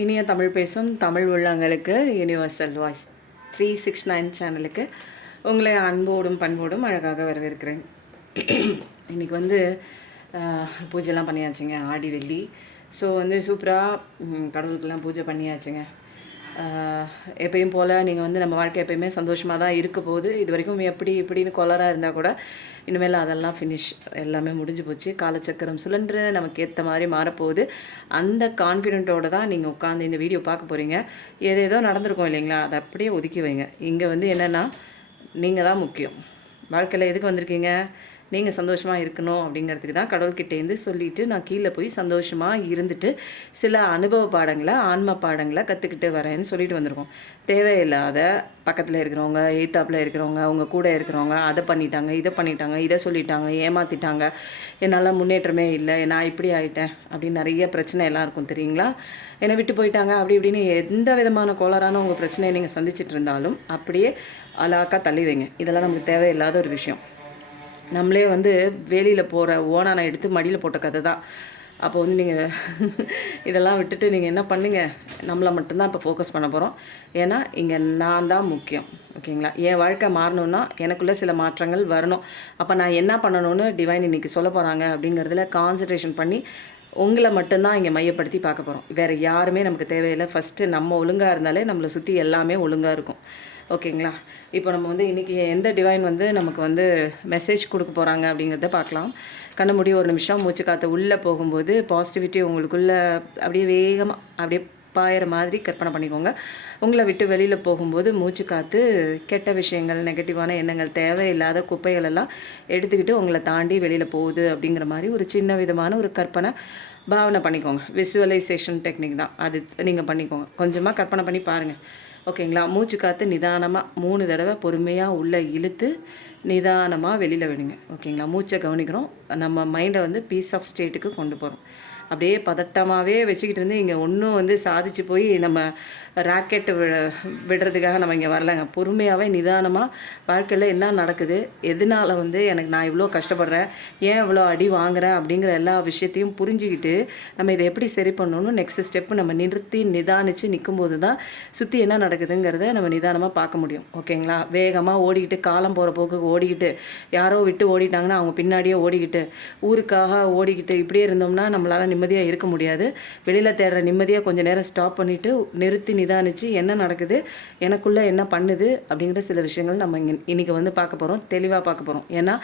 இனிய தமிழ் பேசும் தமிழ் உள்ளங்களுக்கு யூனிவர்சல் வாய்ஸ் 369 சேனலுக்கு உங்களை அன்போடும் பண்போடும் அழகாக வரவேற்கிறேன். இன்றைக்கி வந்து பூஜைலாம் பண்ணியாச்சுங்க, ஆடி வெள்ளி. ஸோ வந்து சூப்பராக கடவுளுக்கெல்லாம் பூஜை பண்ணியாச்சுங்க. எப்பயும் போல் நீங்கள் வந்து நம்ம வாழ்க்கை எப்பயுமே சந்தோஷமாக தான் இருக்க போகுது. இது வரைக்கும் எப்படி இப்படின்னு கொலராக இருந்தால் கூட இனிமேல் அதெல்லாம் ஃபினிஷ், எல்லாமே முடிஞ்சு போச்சு. காலச்சக்கரம் சுழன்று நமக்கு ஏற்ற மாதிரி மாறப்போகுது. அந்த கான்ஃபிடென்ட்டோடு தான் நீங்கள் உட்காந்து இந்த வீடியோ பார்க்க போகிறீங்க. ஏதேதோ நடந்திருக்கோம் இல்லைங்களா, அதை அப்படியே ஒதுக்கி வைங்க. இங்கே வந்து என்னென்னா, நீங்கள் தான் முக்கியம். வாழ்க்கையில் எதுக்கு வந்திருக்கீங்க? நீங்கள் சந்தோஷமாக இருக்கணும் அப்படிங்கிறதுக்கு தான் கடவுள்கிட்டேருந்து சொல்லிவிட்டு நான் கீழே போய் சந்தோஷமாக இருந்துட்டு சில அனுபவ பாடங்களை, ஆன்ம பாடங்களை கற்றுக்கிட்டு வரேன்னு சொல்லிட்டு வந்திருக்கோம். தேவையில்லாத பக்கத்தில் இருக்கிறவங்க, எய்த்தாப்பில் இருக்கிறவங்க, அவங்க கூட இருக்கிறவங்க அதை பண்ணிட்டாங்க, இதை பண்ணிட்டாங்க, இதை சொல்லிட்டாங்க, ஏமாற்றிட்டாங்க, என்னால் முன்னேற்றமே இல்லை, நான் இப்படி ஆகிட்டேன் அப்படின்னு நிறைய பிரச்சனை எல்லாம் இருக்கும் தெரியுங்களா. என்னை விட்டு போயிட்டாங்க அப்படி இப்படின்னு எந்த விதமான கோளாறான உங்கள் பிரச்சனையை நீங்கள் சந்திச்சுட்டு இருந்தாலும் அப்படியே அலாக்கா தள்ளி வைங்க. இதெல்லாம் நமக்கு தேவையில்லாத ஒரு விஷயம். நம்மளே வந்து வேலியில் போகிற ஓனானை எடுத்து மடியில் போட்ட கதை தான். அப்போ வந்து நீங்கள் இதெல்லாம் விட்டுட்டு நீங்கள் என்ன பண்ணுங்கள், நம்மளை மட்டும்தான் இப்போ ஃபோக்கஸ் பண்ண போகிறோம். ஏன்னா இங்கே நான் தான் முக்கியம், ஓகேங்களா. என் வாழ்க்கை மாறணுன்னா எனக்குள்ளே சில மாற்றங்கள் வரணும். அப்போ நான் என்ன பண்ணணும்னு டிவைன் இன்றைக்கி சொல்ல போகிறாங்க அப்படிங்கிறதுல கான்சன்ட்ரேஷன் பண்ணி உங்களை மட்டும்தான் இங்கே மையப்படுத்தி பார்க்க போகிறோம். வேறு யாருமே நமக்கு தேவையில்லை. ஃபஸ்ட்டு நம்ம ஒழுங்காக இருந்தாலே நம்மளை சுற்றி எல்லாமே ஒழுங்காக இருக்கும், ஓகேங்களா. இப்போ நம்ம வந்து இன்றைக்கி எந்த டிவைன் வந்து நமக்கு வந்து மெசேஜ் கொடுக்க போகிறாங்க அப்படிங்கிறத பார்க்கலாம். கண்ண மூடி ஒரு நிமிஷம் மூச்சு காற்று உள்ளே போகும்போது பாசிட்டிவிட்டி உங்களுக்குள்ளே அப்படியே வேகமாக அப்படியே பாயிற மாதிரி கற்பனை பண்ணிக்கோங்க. உங்களை விட்டு வெளியில் போகும்போது மூச்சு காற்று கெட்ட விஷயங்கள், நெகட்டிவான எண்ணங்கள், தேவையில்லாத குப்பைகள் எல்லாம் எடுத்துக்கிட்டு உங்களை தாண்டி வெளியில் போகுது அப்படிங்கிற மாதிரி ஒரு சின்ன விதமான ஒரு கற்பனை பாவனை பண்ணிக்கோங்க. விசுவலைசேஷன் டெக்னிக் தான் அது, நீங்கள் பண்ணிக்கோங்க. கொஞ்சமாக கற்பனை பண்ணி பாருங்கள், ஓகேங்களா. மூச்சு காற்று நிதானமாக 3 தடவை பொறுமையாக உள்ளே இழுத்து நிதானமாக வெளியில் விடுங்க, ஓகேங்களா. மூச்சை கவனிக்கிறோம். நம்ம மைண்டை வந்து பீஸ் ஆஃப் ஸ்டேட்டுக்கு கொண்டு போகிறோம். அப்படியே பதட்டமாகவே வச்சுக்கிட்டு இருந்து இங்கே ஒன்றும் வந்து சாதிச்சு போய் நம்ம ராக்கெட்டு விடுறதுக்காக நம்ம இங்கே வரலைங்க. பொறுமையாகவே நிதானமாக வாழ்க்கையில் என்ன நடக்குது, எதனால் வந்து நான் இவ்வளோ கஷ்டப்படுறேன், ஏன் இவ்வளோ அடி வாங்குகிறேன் அப்படிங்கிற எல்லா விஷயத்தையும் புரிஞ்சுக்கிட்டு நம்ம இதை எப்படி சரி பண்ணணும், நெக்ஸ்ட் ஸ்டெப்பு நம்ம நிறுத்தி நிதானித்து நிற்கும்போது தான் சுற்றி என்ன நடக்குதுங்கிறத நம்ம நிதானமாக பார்க்க முடியும், ஓகேங்களா. வேகமாக ஓடிக்கிட்டு, காலம் போகிற போக்கு ஓடிக்கிட்டு, யாரோ விட்டு ஓடிட்டாங்கன்னா அவங்க பின்னாடியே ஓடிக்கிட்டு, ஊருக்காக ஓடிக்கிட்டு இப்படியே இருந்தோம்னா நம்மளால் நிம்மதியாக இருக்க முடியாது. வெளியில் தேடுற நிம்மதியாக கொஞ்சம் நேரம் ஸ்டாப் பண்ணிவிட்டு நிறுத்தி நிதானித்து என்ன நடக்குது, எனக்குள்ளே என்ன பண்ணுது அப்படிங்கிற சில விஷயங்கள் நம்ம இன்றைக்கி வந்து பார்க்க போகிறோம், தெளிவாக பார்க்க போகிறோம். ஏன்னா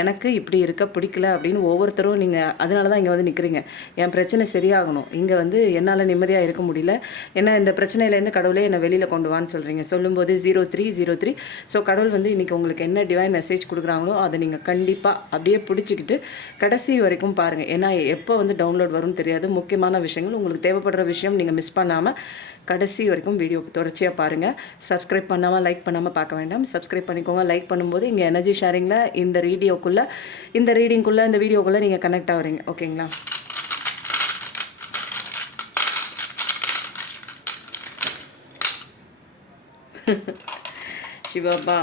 எனக்கு இப்படி இருக்க பிடிக்கல அப்படின்னு ஒவ்வொருத்தரும் நீங்கள் அதனால தான் இங்கே வந்து நிற்கிறீங்க. என் பிரச்சனை சரியாகணும், இங்கே வந்து என்னால் நிம்மதியாக இருக்க முடியல, ஏன்னா இந்த பிரச்சனையிலேருந்து கடவுளே என்னை வெளியில் கொண்டு வான்னு சொல்கிறீங்க. சொல்லும்போது 0303. ஸோ கடவுள் வந்து இன்றைக்கி உங்களுக்கு என்ன டிவைன் மெசேஜ் கொடுக்குறாங்களோ அதை நீங்கள் கண்டிப்பாக அப்படியே பிடிச்சிக்கிட்டு கடைசி வரைக்கும் பாருங்கள். ஏன்னா எப்போ வந்து டவுன்லோட் வரும்னு தெரியாது. முக்கியமான விஷயங்கள், உங்களுக்கு தேவைப்படுற விஷயம் நீங்கள் மிஸ் பண்ணாமல் கடைசி வரைக்கும் வீடியோ தொடர்ச்சியாக பாருங்கள். சப்ஸ்கிரைப் பண்ணாமல் லைக் பண்ணாமல் பார்க்க வேண்டாம். சப்ஸ்கிரைப் பண்ணிக்கோங்க. லைக் பண்ணும்போது இங்கே எனர்ஜி ஷேரிங்கில் இந்த ரீடியோக்குள்ளே, இந்த ரீடிங்குள்ளே, இந்த வீடியோக்குள்ளே நீங்கள் கனெக்ட் ஆகிறீங்க, ஓகேங்களா. சிவாபா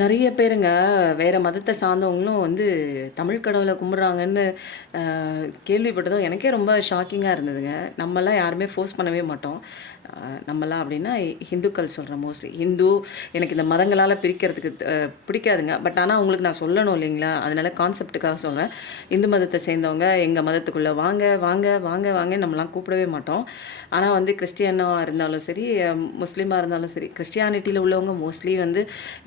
நிறைய பேருங்க வேறு மதத்தை சார்ந்தவங்களும் வந்து தமிழ் கடவுளை கும்பிட்றாங்கன்னு கேள்விப்பட்டதும் எனக்கே ரொம்ப ஷாக்கிங்காக இருந்ததுங்க. நம்மலாம் யாருமே ஃபோர்ஸ் பண்ணவே மாட்டோம். நம்மலாம் அப்படின்னா ஹிந்துக்கள் சொல்கிறேன், மோஸ்ட்லி ஹிந்து. எனக்கு இந்த மதங்களால் பிரிக்கிறதுக்கு பிடிக்காதுங்க. பட் ஆனால் அவங்களுக்கு நான் சொல்லணும் இல்லைங்களா, அதனால கான்செப்டுக்காக சொல்கிறேன். இந்து மதத்தை சேர்ந்தவங்க எங்கள் மதத்துக்குள்ளே வாங்க வாங்க வாங்க வாங்க நம்மலாம் கூப்பிடவே மாட்டோம். ஆனால் வந்து கிறிஸ்டியனாக இருந்தாலும் சரி, முஸ்லீமாக இருந்தாலும் சரி, கிறிஸ்டியானிட்டியில் உள்ளவங்க மோஸ்ட்லி வந்து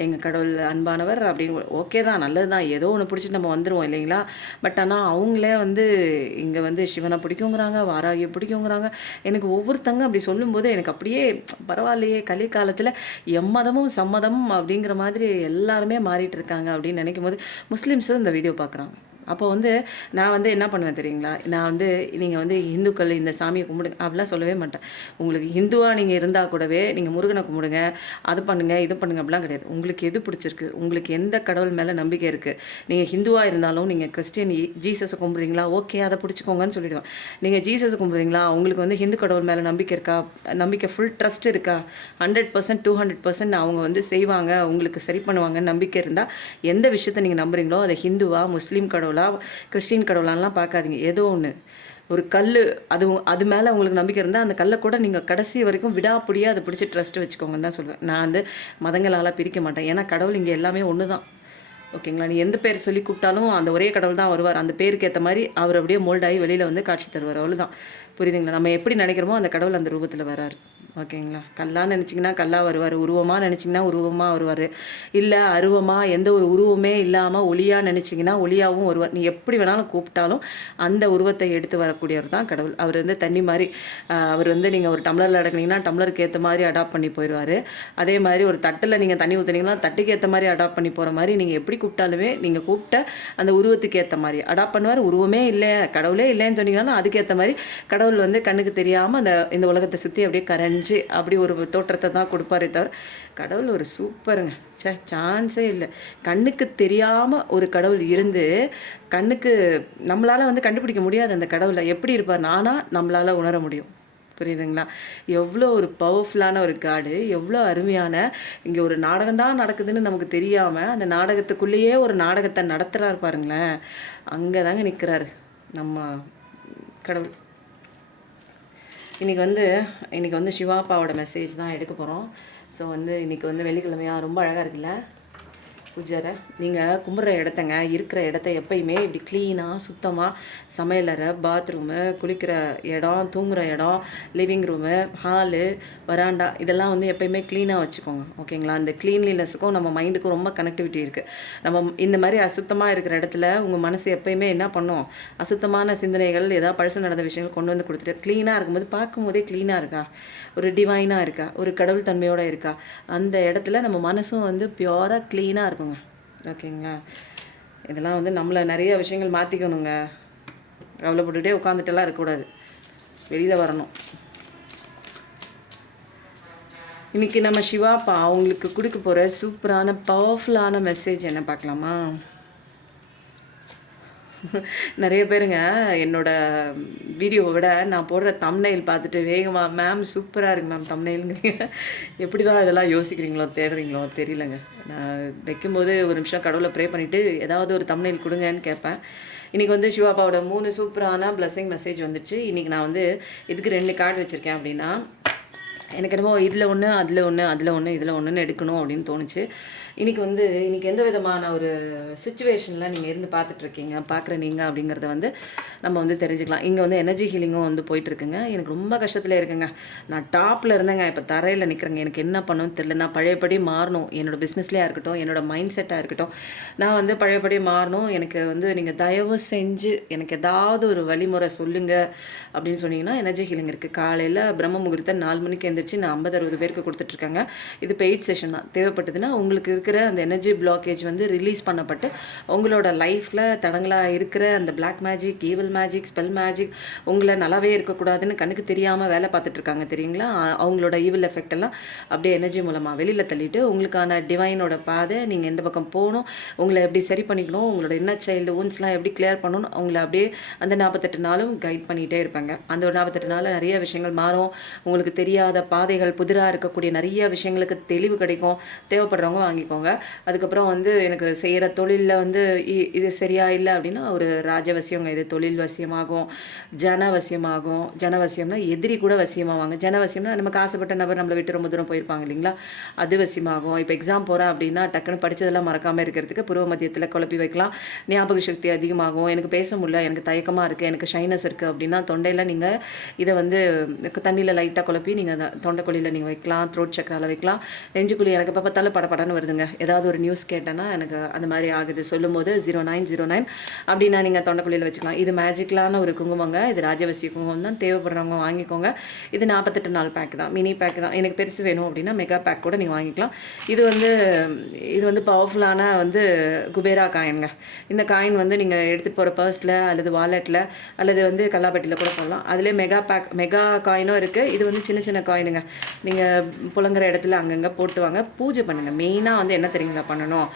எங்கள் கடவுள் அன்பானவர் அப்படின்னு ஓகே தான், நல்லது தான், ஏதோ ஒன்று பிடிச்சிட்டு நம்ம வந்துடுவோம் இல்லைங்களா. பட் ஆனால் அவங்களே வந்து இங்கே வந்து சிவனை பிடிக்குங்கிறாங்க, வாராகியை பிடிக்குங்கிறாங்க. எனக்கு ஒவ்வொருத்தங்க அப்படி சொல்லும்போது எனக்கு அப்படியே பரவாயில்லையே, கலிகாலத்தில் எம்மதமும் சம்மதமும் அப்படிங்கிற மாதிரி எல்லாருமே மாறிட்டு இருக்காங்க அப்படின்னு நினைக்கும் போது முஸ்லீம்ஸும் இந்த வீடியோ பார்க்குறாங்க. அப்போ வந்து நான் வந்து என்ன பண்ணுவேன் தெரியுங்களா, நான் வந்து நீங்கள் வந்து இந்துக்கள் இந்த சாமியை கும்பிடுங்க அப்படிலாம் சொல்லவே மாட்டேன். உங்களுக்கு ஹிந்துவாக நீங்கள் இருந்தால் கூடவே நீங்கள் முருகனை கும்பிடுங்க, அது பண்ணுங்கள், இது பண்ணுங்கள் அப்படிலாம் கிடையாது. உங்களுக்கு எது பிடிச்சிருக்கு, உங்களுக்கு எந்த கடவுள் மேலே நம்பிக்கை இருக்குது, நீங்கள் ஹிந்துவாக இருந்தாலும் நீங்கள் கிறிஸ்டியன் ஜீசஸை கும்பிட்றீங்களா, ஓகே அதை பிடிச்சிக்கோங்கன்னு சொல்லிவிடுவேன். நீங்கள் ஜீசஸை கும்பிட்றீங்களா, உங்களுக்கு வந்து ஹிந்து கடவுள் மேலே நம்பிக்கை இருக்கா, நம்பிக்கை ஃபுல் ட்ரஸ்ட் இருக்கா, 100% 200% அவங்க வந்து செய்வாங்க, உங்களுக்கு சரி பண்ணுவாங்கன்னு நம்பிக்கை இருந்தால் எந்த விஷயத்தை நீங்கள் நம்புறீங்களோ அதை ஹிந்துவா முஸ்லீம் கடவுள் கடவுளா கிறிஸ்டின் கடவுளான்லாம் பார்க்காதீங்க. ஏதோ ஒன்று ஒரு கல், அது மேலே உங்களுக்கு நம்பிக்கை இருந்தால் அந்த கல்லை கூட நீங்கள் கடைசி வரைக்கும் விடாப்பிடியாக அதை பிடிச்சி ட்ரஸ்ட்டு வச்சுக்கோங்கன்னு தான் சொல்லுவேன். நான் வந்து மதங்களால் பிரிக்க மாட்டேன். ஏன்னா கடவுள் இங்கே எல்லாமே ஒன்று தான். ஓகேங்களா? நீ எந்த பேர் சொல்லி கூப்பிட்டாலும் அந்த ஒரே கடவுள் தான் வருவார். அந்த பேருக்கு ஏற்ற மாதிரி அவர் அப்படியே மோல்டாகி வெளியில் வந்து காட்சி தருவார். அவ்வளோதான். புரியுதுங்களா? நம்ம எப்படி நினைக்கிறோமோ அந்த கடவுள் அந்த ரூபத்தில் வராரு. ஓகேங்களா? கல்லான்னு நினச்சிங்கன்னா கல்லாக வருவார், உருவமாக நினச்சிங்கன்னா உருவமாக வருவார், இல்லை அருவமாக எந்த ஒரு உருவமே இல்லாமல் ஒளியாக நினச்சிங்கன்னா ஒளியாகவும் வருவார். நீ எப்படி வேணாலும் கூப்பிட்டாலும் அந்த உருவத்தை எடுத்து வரக்கூடியவர் தான் கடவுள். அவர் வந்து தண்ணி மாதிரி, அவர் வந்து நீங்கள் ஒரு டம்ளரில் அடக்குனீங்கன்னா டம்ளருக்கு ஏற்ற மாதிரி அடாப்ட் பண்ணி போயிடுவார். அதே மாதிரி ஒரு தட்டில் நீங்கள் தண்ணி ஊற்றுனீங்கன்னா தட்டுக்கு ஏற்ற மாதிரி அடாப்ட் பண்ணி போகிற மாதிரி நீங்கள் எப்படி கூப்பிட்டாலுமே நீங்கள் கூப்பிட்ட அந்த உருவத்துக்கு ஏற்ற மாதிரி அடாப்ட் பண்ணுவார். உருவமே இல்லை, கடவுளே இல்லைன்னு சொன்னீங்கன்னா அதுக்கேற்ற மாதிரி கடவுள் வந்து கண்ணுக்கு தெரியாமல் இந்த உலகத்தை சுற்றி அப்படியே கரைஞ்சி அப்படி ஒரு தோற்றத்தை தான் கொடுப்பாரே தவிர கடவுள் ஒரு சூப்பருங்க. சான்ஸே இல்லை. கண்ணுக்கு தெரியாமல் ஒரு கடவுள் இருந்து கண்ணுக்கு நம்மளால் வந்து கண்டுபிடிக்க முடியாது அந்த கடவுளை எப்படி இருப்பார். நானாக நம்மளால் உணர முடியும். புரியுதுங்களா? எவ்வளோ ஒரு பவர்ஃபுல்லான ஒரு காடு, எவ்வளோ அருமையான. இங்கே ஒரு நாடகம் தான் நடக்குதுன்னு நமக்கு தெரியாமல் அந்த நாடகத்துக்குள்ளேயே ஒரு நாடகத்தை நடத்துகிறாரு பாருங்களேன். அங்கே தாங்க நிற்கிறாரு நம்ம கடவுள். இன்றைக்கி வந்து சிவாப்பாவோட மெசேஜ் தான் எடுக்க போகிறோம். ஸோ வந்து இன்றைக்கி வந்து வெள்ளிக்கிழமையாக ரொம்ப அழகாக இருக்குல்ல பூஜாரை. நீங்கள் கும்பிட்ற இருக்கிற இடத்த எப்பயுமே இப்படி க்ளீனாக சுத்தமாக சமையலறை, பாத்ரூமு, குளிக்கிற இடம், தூங்குகிற இடம், லிவிங் ரூமு, ஹாலு, வராண்டா இதெல்லாம் வந்து எப்பயுமே க்ளீனாக வச்சுக்கோங்க. ஓகேங்களா? அந்த க்ளீன்லினஸுக்கும் நம்ம மைண்டுக்கும் ரொம்ப கனெக்டிவிட்டி இருக்குது. நம்ம இந்த மாதிரி அசுத்தமாக இருக்கிற இடத்துல உங்கள் மனசு எப்பயுமே என்ன பண்ணும்? அசுத்தமான சிந்தனைகள், ஏதாவது பழசு நடந்த விஷயங்கள் கொண்டு வந்து கொடுத்துட்டு க்ளீனாக இருக்கும்போது பார்க்கும்போதே க்ளீனாக இருக்கா, ஒரு டிவைனாக இருக்கா, ஒரு கடவுள் தன்மையோடு இருக்கா, அந்த இடத்துல நம்ம மனசும் வந்து பியூராக க்ளீனாக இருக்கும். ஓகேங்களா? இதெல்லாம் வந்து நம்மளை நிறைய விஷயங்கள் மாற்றிக்கணுங்க. கவலைப்பட்டுகிட்டே உட்காந்துட்டெல்லாம் இருக்கக்கூடாது, வெளியில் வரணும். இன்றைக்கி நம்ம சிவாப்பா அவங்களுக்கு கொடுக்க போகிற சூப்பரான பவர்ஃபுல்லான மெசேஜ் என்ன பார்க்கலாமா? நிறைய பேருங்க என்னோடய வீடியோவை விட நான் போடுற தம்ப்நெயில் பார்த்துட்டு வேகமாக மேம் சூப்பராக இருக்குது மேம் தம்ப்நெயிலுங்கிறீங்க. எப்படி தான் இதெல்லாம் யோசிக்கிறீங்களோ தேடுறீங்களோ தெரியலங்க. நான் வைக்கும்போது ஒரு நிமிஷம் கடவுளை ப்ரே பண்ணிவிட்டு ஏதாவது ஒரு தம்ப்நெயில் கொடுங்கன்னு கேட்பேன். இன்றைக்கி வந்து சிவாப்பாவோட 3 சூப்பரான பிளஸ்ஸிங் மெசேஜ் வந்துச்சு. இன்றைக்கி நான் வந்து இதுக்கு 2 கார்டு வச்சுருக்கேன். அப்படின்னா எனக்கு என்னமோ இதில் ஒன்று, அதில் ஒன்று, அதில் ஒன்று, இதில் ஒன்றுன்னு எடுக்கணும் அப்படின்னு தோணுச்சு. இன்றைக்கி எந்த விதமான ஒரு சுச்சுவேஷனில் நீங்கள் இருந்து பார்த்துட்ருக்கீங்க, பார்க்குற நீங்கள் அப்படிங்கிறத வந்து நம்ம வந்து தெரிஞ்சுக்கலாம். இங்கே வந்து எனர்ஜி ஹீலிங்கும் வந்து போயிட்டுருக்குங்க. எனக்கு ரொம்ப கஷ்டத்தில் இருக்குங்க. நான் டாப்பில் இருந்தேங்க, இப்போ தரையில் நிற்கிறேங்க. எனக்கு என்ன பண்ணணும்னு தெரியல. நான் பழையபடி மாறணும். என்னோடய பிஸ்னஸ்லேயே இருக்கட்டும், என்னோடய மைண்ட் செட்டாக இருக்கட்டும், நான் வந்து பழையபடி மாறணும். எனக்கு வந்து நீங்கள் தயவு செஞ்சு எனக்கு ஏதாவது ஒரு வழிமுறை சொல்லுங்கள் அப்படின்னு சொன்னீங்கன்னா எனர்ஜி ஹீலிங் இருக்குது. காலையில் பிரம்ம முகூர்த்தம் 4 மணிக்கு எழுந்திரிச்சு நான் 50-60 பேருக்கு கொடுத்துட்ருக்கேங்க. இது பெய்ட் செஷன் தான். தேவைப்பட்டதுன்னா உங்களுக்கு இருக்கிற அந்த எனர்ஜி பிளாக்கேஜ் வந்து ரிலீஸ் பண்ணப்பட்டு உங்களோட லைஃப்பில் தடங்களாக இருக்கிற அந்த black magic, evil magic, spell magic உங்களை நல்லாவே இருக்கக்கூடாதுன்னு கண்ணுக்கு தெரியாமல் வேலை பார்த்துட்ருக்காங்க தெரியுங்களா? அவங்களோட ஈவில் எஃபெக்ட் எல்லாம் அப்படியே எனர்ஜி மூலமாக வெளியில் தள்ளிட்டு உங்களுக்கான டிவைனோட பாதை, நீங்கள் எந்த பக்கம் போகணும், உங்களை எப்படி சரி பண்ணிக்கணும், உங்களோட இன்னர் சைல்டு ஊன்ஸ்லாம் எப்படி கிளியர் பண்ணணும், அவங்கள அப்படியே அந்த 48 நாளும் கைட் பண்ணிகிட்டே இருப்பாங்க. அந்த ஒரு 48 நாளில் நிறைய விஷயங்கள் மாறும். உங்களுக்கு தெரியாத பாதைகள், புதிராக இருக்கக்கூடிய நிறைய விஷயங்களுக்கு தெளிவு கிடைக்கும். தேவைப்படுறவங்க வாங்கிக்கோங்க. அதுக்கப்புறம் வந்து எனக்கு செய்கிற தொழிலில் வந்து இது சரியா இல்லை அப்படின்னா ஒரு ராஜவசியங்க. இது தொழில் வசியமாகும், ஜனவசியமாகும். ஜனவசியம்னா எதிரி கூட வசியமாவாங்க. ஜனவசியம்னா நமக்கு ஆசைப்பட்ட நபர் நம்மளை விட்டு ரொம்ப தூரம் போயிருப்பாங்க இல்லைங்களா, அது வசியமாகும். இப்போ எக்ஸாம் போகிறேன் அப்படின்னா டக்குன்னு படித்ததெல்லாம் மறக்காமல் இருக்கிறதுக்கு பூர்வ மத்தியத்தில் குழப்பி வைக்கலாம். ஞாபக சக்தி அதிகமாகும். எனக்கு பேச முடியல, எனக்கு தயக்கமாக இருக்குது, எனக்கு ஷைனஸ் இருக்குது அப்படின்னா தொண்டையில் நீங்கள் இதை வந்து தண்ணியில் லைட்டாக குழப்பி நீங்கள் தொண்டைக்குழியில் நீங்கள் வைக்கலாம், த்ரோட் சக்கராவில் வைக்கலாம். நெஞ்சுக்குழி எனக்கு எப்போ பார்த்தாலும் படப்படன்னு வருதுங்க, ஏதாவது ஒரு நியூஸ் கேட்டேன்னா எனக்கு அந்த மாதிரி ஆகுது சொல்லும்போது 0909 அப்படின்னா நீங்கள் தொண்டைக்குழியில் வச்சுக்கலாம். இது மேஜிக்கலான ஒரு குங்குமங்க. இது ராஜவசிய குங்குமம் தான். தேவைப்படுறவங்க வாங்கிக்கோங்க. இது 48 நாள் பேக் தான், மினி பேக் தான். எனக்கு பெருசு வேணும் அப்படின்னா மெகா பேக் கூட நீங்கள் வாங்கிக்கலாம். இது வந்து பவர்ஃபுல்லான வந்து குபேரா காயின்ங்க. இந்த காயின் வந்து நீங்கள் எடுத்துகிட்டு போகிற பர்ஸில் அல்லது வாலெட்டில் அல்லது வந்து கல்லாப்பட்டியில் கூட போடலாம். அதிலே மெகா காயினும் இருக்குது. இது வந்து சின்ன சின்ன காயினுங்க. நீங்கள் புழங்குற இடத்துல அங்கங்கே போட்டு வாங்க, பூஜை பண்ணுங்கள். மெயினாக வந்து என்ன தெரியுங்களா பண்ணணும்,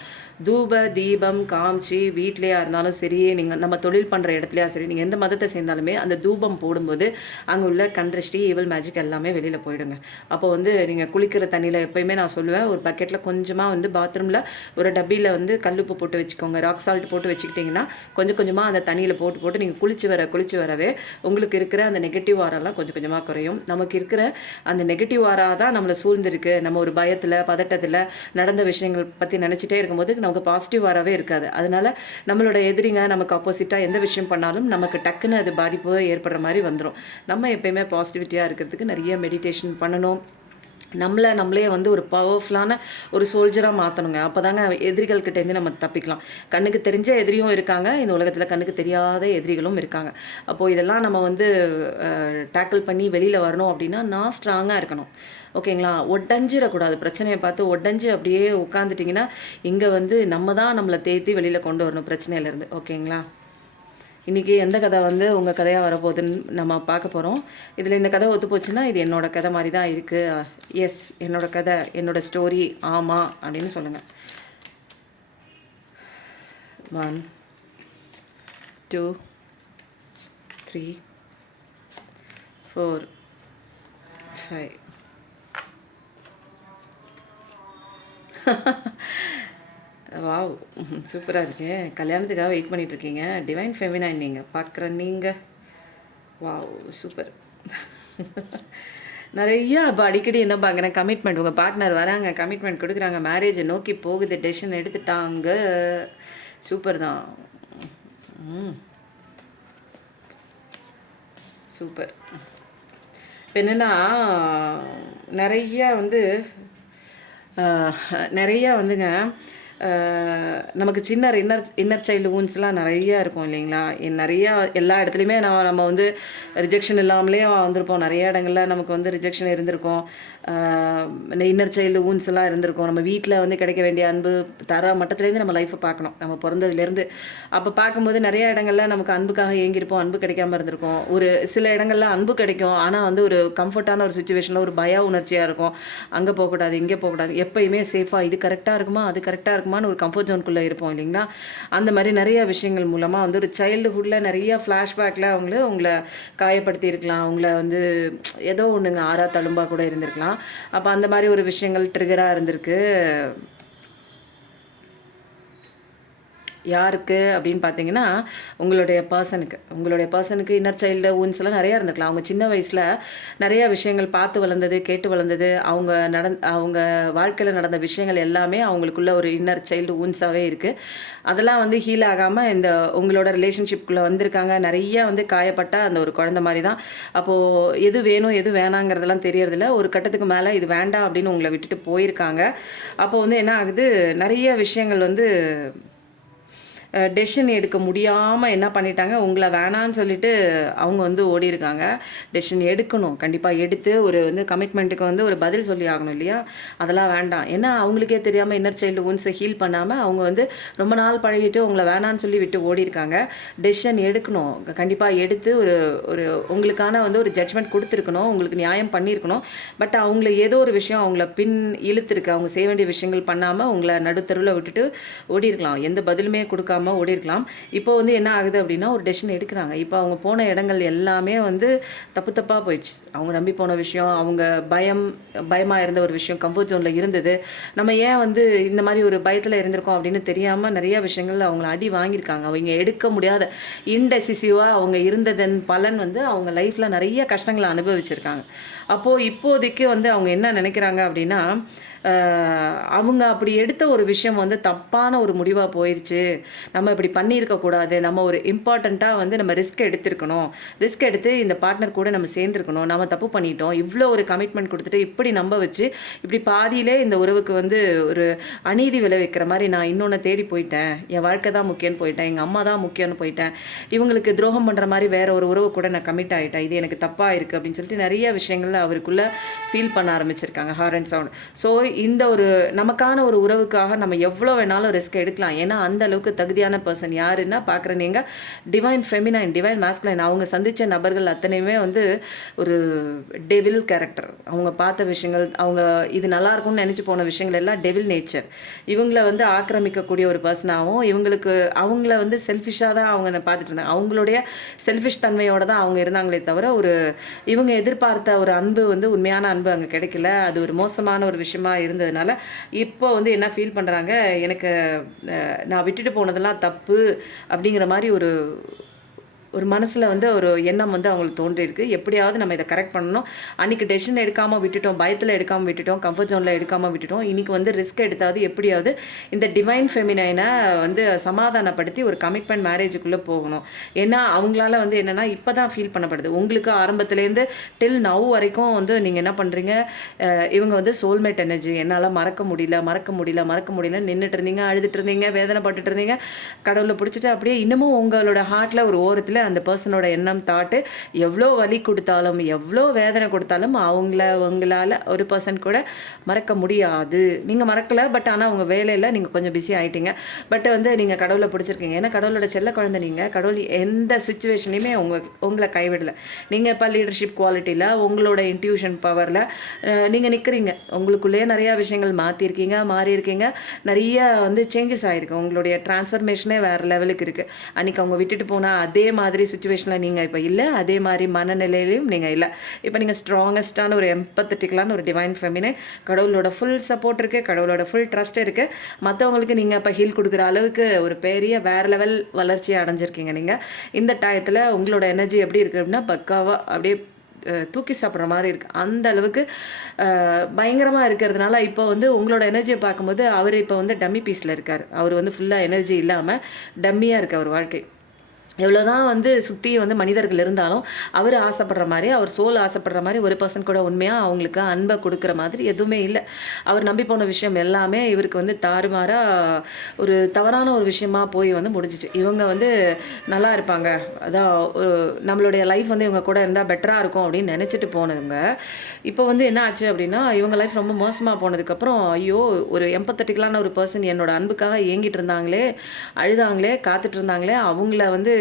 தூப தீபம் காமிச்சு வீட்லேயா இருந்தாலும் சரி, நீங்கள் நம்ம தொழில் பண்ணுற இடத்துலையா சரி, நீங்கள் எந்த மதத்தை சேர்ந்தாலுமே அந்த தூபம் போடும்போது அங்கே உள்ள கண்திருஷ்டி ஈவல் மேஜிக் எல்லாமே வெளியில் போயிடுங்க. அப்போ வந்து நீங்கள் குளிக்கிற தண்ணியில் எப்போயுமே நான் சொல்லுவேன், ஒரு பக்கெட்டில் கொஞ்சமாக வந்து பாத்ரூமில் ஒரு டப்பியில் வந்து கல்லுப்பு போட்டு வச்சுக்கோங்க, ராக் சால்ட் போட்டு வச்சுக்கிட்டிங்கன்னா கொஞ்சம் கொஞ்சமாக அந்த தண்ணியில் போட்டு நீங்கள் குளிச்சு வரவே உங்களுக்கு இருக்கிற அந்த நெகட்டிவ் ஆரெல்லாம் கொஞ்சம் கொஞ்சமாக குறையும். நமக்கு இருக்கிற அந்த நெகட்டிவ் ஆராக தான் நம்மளை சூழ்ந்திருக்கு. நம்ம ஒரு பயத்தில் பதட்டத்தில் நடந்த விஷயங்கள் பற்றி நினச்சிட்டே இருக்கும்போது நமக்கு பாசிட்டிவ் ஆராகவே இருக்காது. அதனால நம்மளோட எதிரிங்க நமக்கு ஆப்போசிட்டாக எந்த விஷயம் பண்ணாலும் நமக்கு டக்குன்னு அது பாதிப்பு ஏற்படுற மாதிரி வந்துடும். நம்ம எப்பயுமே பாசிட்டிவிட்டியாக இருக்கிறதுக்கு நிறைய மெடிடேஷன் பண்ணணும். நம்மளே வந்து ஒரு பவர்ஃபுல்லான ஒரு சோல்ஜராக மாற்றணுங்க. அப்போ தாங்க எதிரிகள்கிட்டேருந்து நம்ம தப்பிக்கலாம். கண்ணுக்கு தெரிஞ்ச எதிரியும் இருக்காங்க, இந்த உலகத்தில் கண்ணுக்கு தெரியாத எதிரிகளும் இருக்காங்க. அப்போது இதெல்லாம் நம்ம வந்து டேக்கிள் பண்ணி வெளியில் வரணும் அப்படின்னா நான் ஸ்ட்ராங்காக இருக்கணும். ஓகேங்களா? ஒட்டஞ்சிடக்கூடாது. பிரச்சனையை பார்த்து ஒட்டஞ்சு அப்படியே உட்காந்துட்டிங்கன்னா இங்கே வந்து நம்ம தான் நம்மளை தேத்தி வெளியில் கொண்டு வரணும் பிரச்சனையிலேருந்து. ஓகேங்களா? இன்றைக்கி எந்த கதை வந்து உங்கள் கதையாக வரப்போகுதுன்னு நம்ம பார்க்க போகிறோம். இதில் இந்த கதை ஒத்து போச்சுன்னா இது என்னோடய கதை மாதிரி தான் இருக்குது. எஸ், என்னோடய கதை, என்னோடய ஸ்டோரி, ஆமாம் அப்படின்னு சொல்லுங்கள். 1 2 3 4 5 வாவ், சூப்பராக இருக்கே. கல்யாணத்துக்காக வெயிட் பண்ணிகிட்ருக்கீங்க. டிவைன் ஃபெமினைன் நீங்கள் பார்க்குற நீங்கள். Wow, super. நிறையா இப்போ அடிக்கடி என்ன பார்க்குறேன், கமிட்மெண்ட். உங்கள் பார்ட்னர் வராங்க, கமிட்மெண்ட் கொடுக்குறாங்க, மேரேஜை நோக்கி போகுது, டெசிஷன் எடுத்துட்டாங்க. சூப்பர் தான். சூப்பர். இப்போ என்னென்னா நிறையா வந்துங்க நமக்கு சின்ன இன்னர் சைல்டு வூன்ஸ்லாம் நிறையா இருக்கும் இல்லைங்களா? நிறையா எல்லா இடத்துலையுமே நம்ம வந்து ரிஜெக்ஷன் இல்லாமலே வந்திருப்போம். நிறைய இடங்களில் நமக்கு வந்து ரிஜெக்ஷன் இருந்திருக்கும். இன்னர் சைல்டு வூன்ஸ் எல்லாம் இருந்திருக்கும். நம்ம வீட்டில் வந்து கிடைக்க வேண்டிய அன்பு தர மட்டத்துலேருந்து நம்ம லைஃப்பை பார்க்கணும், நம்ம பிறந்ததுலேருந்து. அப்போ பார்க்கும்போது நிறைய இடங்களில் நமக்கு அன்புக்காக ஏங்கியிருப்போம், அன்பு கிடைக்காம இருந்திருக்கும். ஒரு சில இடங்களில் அன்பு கிடைக்கும், ஆனால் வந்து ஒரு கம்ஃபர்ட்டான ஒரு சுச்சுவேஷனில் ஒரு பய உணர்ச்சியாக இருக்கும். அங்கே போகக்கூடாது, இங்கே போகக்கூடாது, எப்போயுமே சேஃபாக இது கரெக்டாக இருக்குமா அது கரெக்டாக இருக்குமான்னு ஒரு கம்ஃபர்ட் ஜோனுக்குள்ளே இருப்போம் இல்லைங்களா? அந்த மாதிரி நிறைய விஷயங்கள் மூலமாக வந்து ஒரு சைல்டுஹுட்டில் நிறைய ஃப்ளாஷ்பேக்கில் உங்களை காயப்படுத்தி இருக்கலாம், அவங்கள வந்து ஏதோ ஒன்றுங்க ஆறா தழும்பாக கூட இருந்திருக்கலாம். அப்போ அந்த மாதிரி ஒரு விஷயங்கள் ட்ரிகராக இருந்திருக்கு. யாருக்கு அப்படின்னு பார்த்தீங்கன்னா உங்களுடைய பர்சனுக்கு இன்னர் சைல்டு வூன்ஸ் எல்லாம் நிறையா இருந்திருக்கலாம். அவங்க சின்ன வயசில் நிறையா விஷயங்கள் பார்த்து வளர்ந்தது, கேட்டு வளர்ந்தது, அவங்க வாழ்க்கையில் நடந்த விஷயங்கள் எல்லாமே அவங்களுக்குள்ள ஒரு இன்னர் சைல்டு வூன்ஸாகவே இருக்குது. அதெல்லாம் வந்து ஹீல் ஆகாமல் இந்த உங்களோட ரிலேஷன்ஷிப்குள்ளே வந்திருக்காங்க. நிறையா வந்து காயப்பட்ட அந்த ஒரு குழந்தை மாதிரி தான். அப்போது எது வேணும் எது வேணாங்கிறதெல்லாம் தெரியறதில்ல. ஒரு கட்டத்துக்கு மேலே இது வேண்டாம் அப்படின்னு உங்களை விட்டுட்டு போயிருக்காங்க. அப்போ வந்து என்ன ஆகுது, நிறைய விஷயங்கள் வந்து டெசிஷன் எடுக்க முடியாமல் என்ன பண்ணிட்டாங்க, உங்களை வேணான்னு சொல்லிட்டு அவங்க வந்து ஓடிருக்காங்க. டெசிஷன் எடுக்கணும், கண்டிப்பாக எடுத்து ஒரு வந்து கமிட்மெண்ட்டுக்கு வந்து ஒரு பதில் சொல்லி ஆகணும் இல்லையா? அதெல்லாம் வேண்டாம். ஏன்னா அவங்களுக்கே தெரியாமல் இன்னர் சைல்டு வூன்ஸை ஹீல் பண்ணாமல் அவங்க வந்து ரொம்ப நாள் பழகிட்டு உங்களை வேணான்னு சொல்லி விட்டு ஓடிருக்காங்க. டெசிஷன் எடுக்கணும், கண்டிப்பாக எடுத்து ஒரு ஒரு உங்களுக்கான வந்து ஒரு ஜட்ஜ்மெண்ட் கொடுத்துருக்கணும், உங்களுக்கு நியாயம் பண்ணியிருக்கணும். பட் அவங்கள ஏதோ ஒரு விஷயம் அவங்கள பின் இழுத்துருக்கு, அவங்க செய்ய வேண்டிய விஷயங்கள் பண்ணாமல் உங்களை நடுத்தருவில் விட்டுட்டு ஓடிருக்கலாம், எந்த பதிலுமே கொடுக்காம ஓடிருக்கலாம். இப்போ வந்து என்ன ஆகுது அப்படின்னா ஒரு டெசிஷன் எடுக்கிறாங்க. இப்போ அவங்க போன இடங்கள் எல்லாமே வந்து தப்பாக போயிடுச்சு. அவங்க நம்பி போன விஷயம், அவங்க பயமாக இருந்த ஒரு விஷயம் கம்ஃபர்ட் ஜோனில் இருந்தது. நம்ம ஏன் வந்து இந்த மாதிரி ஒரு பயத்தில் இருந்திருக்கோம் அப்படின்னு தெரியாமல் நிறைய விஷயங்கள் அவங்கள அடி வாங்கியிருக்காங்க. அவங்க எடுக்க முடியாத இன்டெசிசிவாக அவங்க இருந்ததன் பலன் வந்து அவங்க லைஃப்பில் நிறைய கஷ்டங்களை அனுபவிச்சிருக்காங்க. அப்போது இப்போதைக்கு வந்து அவங்க என்ன நினைக்கிறாங்க அப்படின்னா, அவங்க அப்படி எடுத்த ஒரு விஷயம் வந்து தப்பான ஒரு முடிவாக போயிடுச்சு, நம்ம இப்படி பண்ணியிருக்கக்கூடாது, நம்ம ஒரு இம்பார்ட்டண்ட்டாக வந்து நம்ம ரிஸ்க் எடுத்து இந்த பார்ட்னர் கூட நம்ம சேர்ந்துருக்கணும், நம்ம தப்பு பண்ணிட்டோம், இவ்வளோ ஒரு கமிட்மெண்ட் கொடுத்துட்டு இப்படி நம்ப வச்சு இப்படி பாதியிலே இந்த உறவுக்கு வந்து ஒரு அநீதி விளைவிக்கிற மாதிரி நான் இன்னொன்று தேடி போயிட்டேன், என் வாழ்க்கை தான் முக்கியம்னு போயிட்டேன், எங்கள் அம்மா தான் முக்கியம்னு போயிட்டேன், இவங்களுக்கு துரோகம் பண்ணுற மாதிரி வேற ஒரு உறவு கூட நான் கமிட் ஆகிட்டேன், இது எனக்கு தப்பாக இருக்குது அப்படின்னு சொல்லிட்டு நிறைய விஷயங்கள்ல அவருக்குள்ளே ஃபீல் பண்ண ஆரம்பிச்சிருக்காங்க. Horn sound. ஸோ இந்த ஒரு நமக்கான ஒரு உறவுக்காக நம்ம எவ்வளோ வேணாலும் ரிஸ்க் எடுக்கலாம். ஏன்னா அந்த அளவுக்கு தகுதியான பர்சன் யாருன்னா பார்க்குற நீங்கள் டிவைன் ஃபெமினைன், டிவைன் மாஸ்குலைன். அவங்க சந்தித்த நபர்கள் அத்தனையுமே வந்து ஒரு டெவில் கேரக்டர். அவங்க பார்த்த விஷயங்கள், அவங்க இது நல்லா இருக்கும்னு நினச்சி போன விஷயங்கள் எல்லாம் டெவில் நேச்சர். இவங்கள வந்து ஆக்கிரமிக்கக்கூடிய ஒரு பர்சனாகவும், இவங்களுக்கு அவங்கள வந்து செல்ஃபிஷாக தான் அவங்க பார்த்துட்டு இருந்தாங்க. அவங்களுடைய செல்ஃபிஷ் தன்மையோடு தான் அவங்க இருந்தாங்களே தவிர ஒரு இவங்க எதிர்பார்த்த ஒரு அன்பு வந்து உண்மையான அன்பு அங்கே கிடைக்கல. அது ஒரு மோசமான ஒரு விஷயமா இருந்ததுனால இப்போ வந்து என்ன ஃபீல் பண்ணுறாங்க, எனக்கு நான் விட்டுட்டு போனதெல்லாம் தப்பு அப்படிங்கிற மாதிரி ஒரு ஒரு மனசில் வந்து ஒரு எண்ணம் வந்து அவங்களுக்கு தோன்றியிருக்கு. எப்படியாவது நம்ம இதை கரெக்ட் பண்ணணும். அன்றைக்கி டெசிஷன் எடுக்காமல் விட்டுட்டோம், பயத்தில் எடுக்காமல் விட்டுட்டோம், கம்ஃபர்ட் ஜோனில் எடுக்காமல் விட்டுட்டோம். இன்றைக்கி வந்து ரிஸ்க் எடுத்தாவது எப்படியாவது இந்த டிவைன் ஃபெமினைனை வந்து சமாதானப்படுத்தி ஒரு கமிட்மெண்ட் மேரேஜுக்குள்ளே போகணும். ஏன்னா அவங்களால வந்து என்னென்னா இப்போ தான் ஃபீல் பண்ணப்படுது. உங்களுக்கு ஆரம்பத்துலேருந்து டில் நவ் வரைக்கும் வந்து நீங்கள் என்ன பண்ணுறீங்க, இவங்க வந்து சோல்மேட் எனர்ஜி, என்னால் மறக்க முடியல நின்றுட்டு இருந்தீங்க, அழுதுட்டு இருந்தீங்க, வேதனைப்பட்டுட்டு இருந்தீங்க, கடவுளை பிடிச்சிட்டு அப்படியே இன்னமும் உங்களோட ஹார்ட்டில் ஒரு ஓரத்தில் அந்த பர்சனோட எண்ணம் தாட்டு எவ்வளோ வலி கொடுத்தாலும் எவ்வளோ வேதனை கொடுத்தாலும் உங்களால் ஒரு பர்சன் கூட மறக்க முடியாது. நீங்கள் மறக்கலை, பட் ஆனால் அவங்க வேலையில் நீங்கள் கொஞ்சம் பிஸி ஆகிட்டீங்க. பட் வந்து நீங்கள் கடவுளை பிடிச்சிருக்கீங்க. ஏன்னா கடவுளோட செல்ல குழந்தை நீங்கள். கடவுள் எந்த சுச்சுவேஷன்லையுமே உங்களை கைவிடலை. நீங்கள் இப்போ லீடர்ஷிப் குவாலிட்டியில் உங்களோட இன்ட்யூஷன் பவரில் நீங்கள் நிற்கிறீங்க. உங்களுக்குள்ளேயே நிறையா விஷயங்கள் மாறி இருக்கீங்க. நிறைய வந்து சேஞ்சஸ் ஆகிருக்கு. உங்களுடைய டிரான்ஸ்ஃபர்மேஷனே வேறு லெவலுக்கு இருக்குது. அன்றைக்கி அவங்க விட்டுட்டு போனால் அதே மாதிரி சுச்சுவேஷனில் நீங்கள் இப்போ இல்லை, அதே மாதிரி மனநிலையிலையும் நீங்கள் இல்லை. இப்போ நீங்கள் ஸ்ட்ராங்கஸ்டான ஒரு எம்பத்தட்டிக்கலான ஒரு டிவைன் ஃபெமினைன், கடவுளோட ஃபுல் சப்போர்ட் இருக்குது, கடவுளோட ஃபுல் ட்ரஸ்ட் இருக்குது. மற்றவங்களுக்கு நீங்கள் இப்போ ஹீல் கொடுக்குற அளவுக்கு ஒரு பெரிய வேறு லெவல் வளர்ச்சியை அடைஞ்சிருக்கீங்க. நீங்கள் இந்த டயத்தில் உங்களோட எனர்ஜி எப்படி இருக்குது அப்படின்னா பக்காவாக அப்படியே தூக்கி சாப்பிட்ற மாதிரி இருக்குது. அந்த அளவுக்கு பயங்கரமாக இருக்கிறதுனால இப்போ வந்து உங்களோட எனர்ஜியை பார்க்கும்போது அவர் இப்போ வந்து டம்மி பீஸில் இருக்கார். அவர் வந்து ஃபுல்லாக எனர்ஜி இல்லாமல் டம்மியாக இருக்குது அவர் வாழ்க்கை. எவ்வளோதான் வந்து சுற்றி வந்து மனிதர்கள் இருந்தாலும் அவர் ஆசைப்படுற மாதிரி, அவர் சோல் ஆசைப்படுற மாதிரி ஒரு பர்சன் கூட உண்மையாக அவங்களுக்கு அன்பை கொடுக்குற மாதிரி எதுவுமே இல்லை. அவர் நம்பி போன விஷயம் எல்லாமே இவருக்கு வந்து தாறுமாறாக ஒரு தவறான ஒரு விஷயமா போய் வந்து முடிஞ்சிச்சு. இவங்க வந்து நல்லா இருப்பாங்க, அதான் நம்மளுடைய லைஃப் வந்து இவங்க கூட இருந்தால் பெட்டராக இருக்கும் அப்படின்னு நினச்சிட்டு போனவங்க இப்போ வந்து என்ன ஆச்சு அப்படின்னா இவங்க லைஃப் ரொம்ப மோசமாக போனதுக்கப்புறம் ஐயோ ஒரு எம்பத்தட்டிக்கலான ஒரு பர்சன் என்னோட அன்புக்காக ஏங்கிட்டு இருந்தாங்களே, அழுதாங்களே, காத்துட்டு இருந்தாங்களே, அவங்கள வந்து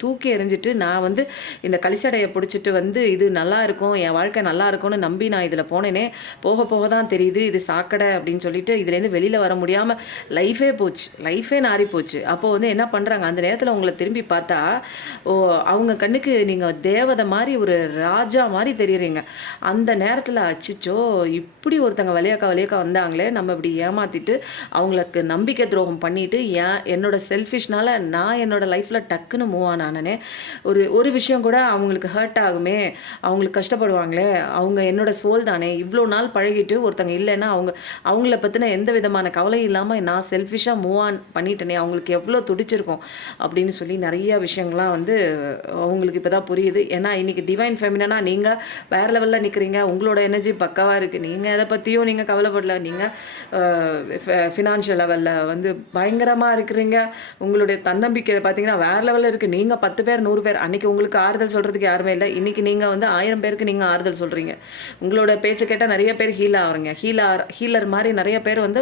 தூக்கி எறிஞ்சிட்டு நான் வந்து இந்த கலிசடையை பிடிச்சிட்டு வந்து இது நல்லா இருக்கும், என் வாழ்க்கை நல்லா இருக்கும்னு நம்பி நான் இதில் போனேனே, போக தான் தெரியுது இது சாக்கடை அப்படின்னு சொல்லிட்டு இதுலேருந்து வெளியில் வர முடியாமல் லைஃபே நாரி போச்சு. அப்போது வந்து என்ன பண்ணுறாங்க, அந்த நேரத்தில் உங்களை திரும்பி பார்த்தா அவங்க கண்ணுக்கு நீங்கள் தேவதை மாதிரி ஒரு ராஜா மாதிரி தெரியுறீங்க. அந்த நேரத்தில் அச்சிச்சோ இப்படி ஒருத்தங்க வழியாக்கா வந்தாங்களே, நம்ம இப்படி ஏமாற்றிட்டு அவங்களுக்கு நம்பிக்கை துரோகம் பண்ணிவிட்டு என்னோட செல்ஃபிஷ்னால் நான் என்னோட லைஃப்பில் டக்குன்னு மூவ் ஆனானே, ஒரு விஷயம் கூட அவங்களுக்கு ஹர்ட் ஆகுமே, அவங்களுக்கு கஷ்டப்படுவாங்களே, அவங்க என்னோட சோல் தானே, இவ்வளோ நாள் பழகிட்டு ஒருத்தங்க இல்லைன்னா அவங்கள பற்றின எந்த விதமான கவலையும் இல்லாமல் நான் செல்ஃபிஷாக மூவ் ஆன் பண்ணிட்டேனே, அவங்களுக்கு எவ்வளோ துடிச்சிருக்கும் அப்படின்னு சொல்லி நிறைய விஷயங்கள்லாம் வந்து அவங்களுக்கு இப்போ தான் புரியுது. ஏன்னா இன்றைக்கி டிவைன் ஃபெமினா நீங்கள் வேறு லெவலில் நிற்கிறீங்க, உங்களோட எனர்ஜி பக்காவாக இருக்குது, நீங்கள் எதை பற்றியும் நீங்கள் கவலைப்படல, நீங்கள் ஃபினான்ஷியல் லெவலில் வந்து பயங்கரமாக இருக்கிறீங்க, உங்களுடைய தன்னம்பிக்கை பார்த்தீங்கன்னா வேறு லெவலில் இருக்குது. நீங்கள் 10 பேர் 100 பேர் அன்றைக்கி உங்களுக்கு ஆறுதல் சொல்கிறதுக்கு யாருமே இல்லை, இன்றைக்கி நீங்கள் வந்து 1000 பேருக்கு நீங்கள் ஆறுதல் சொல்கிறீங்க. உங்களோட பேச்சை கேட்டால் நிறைய பேர் ஹீல் ஆகுறீங்க. ஹீலர் மாதிரி நிறைய பேர் வந்து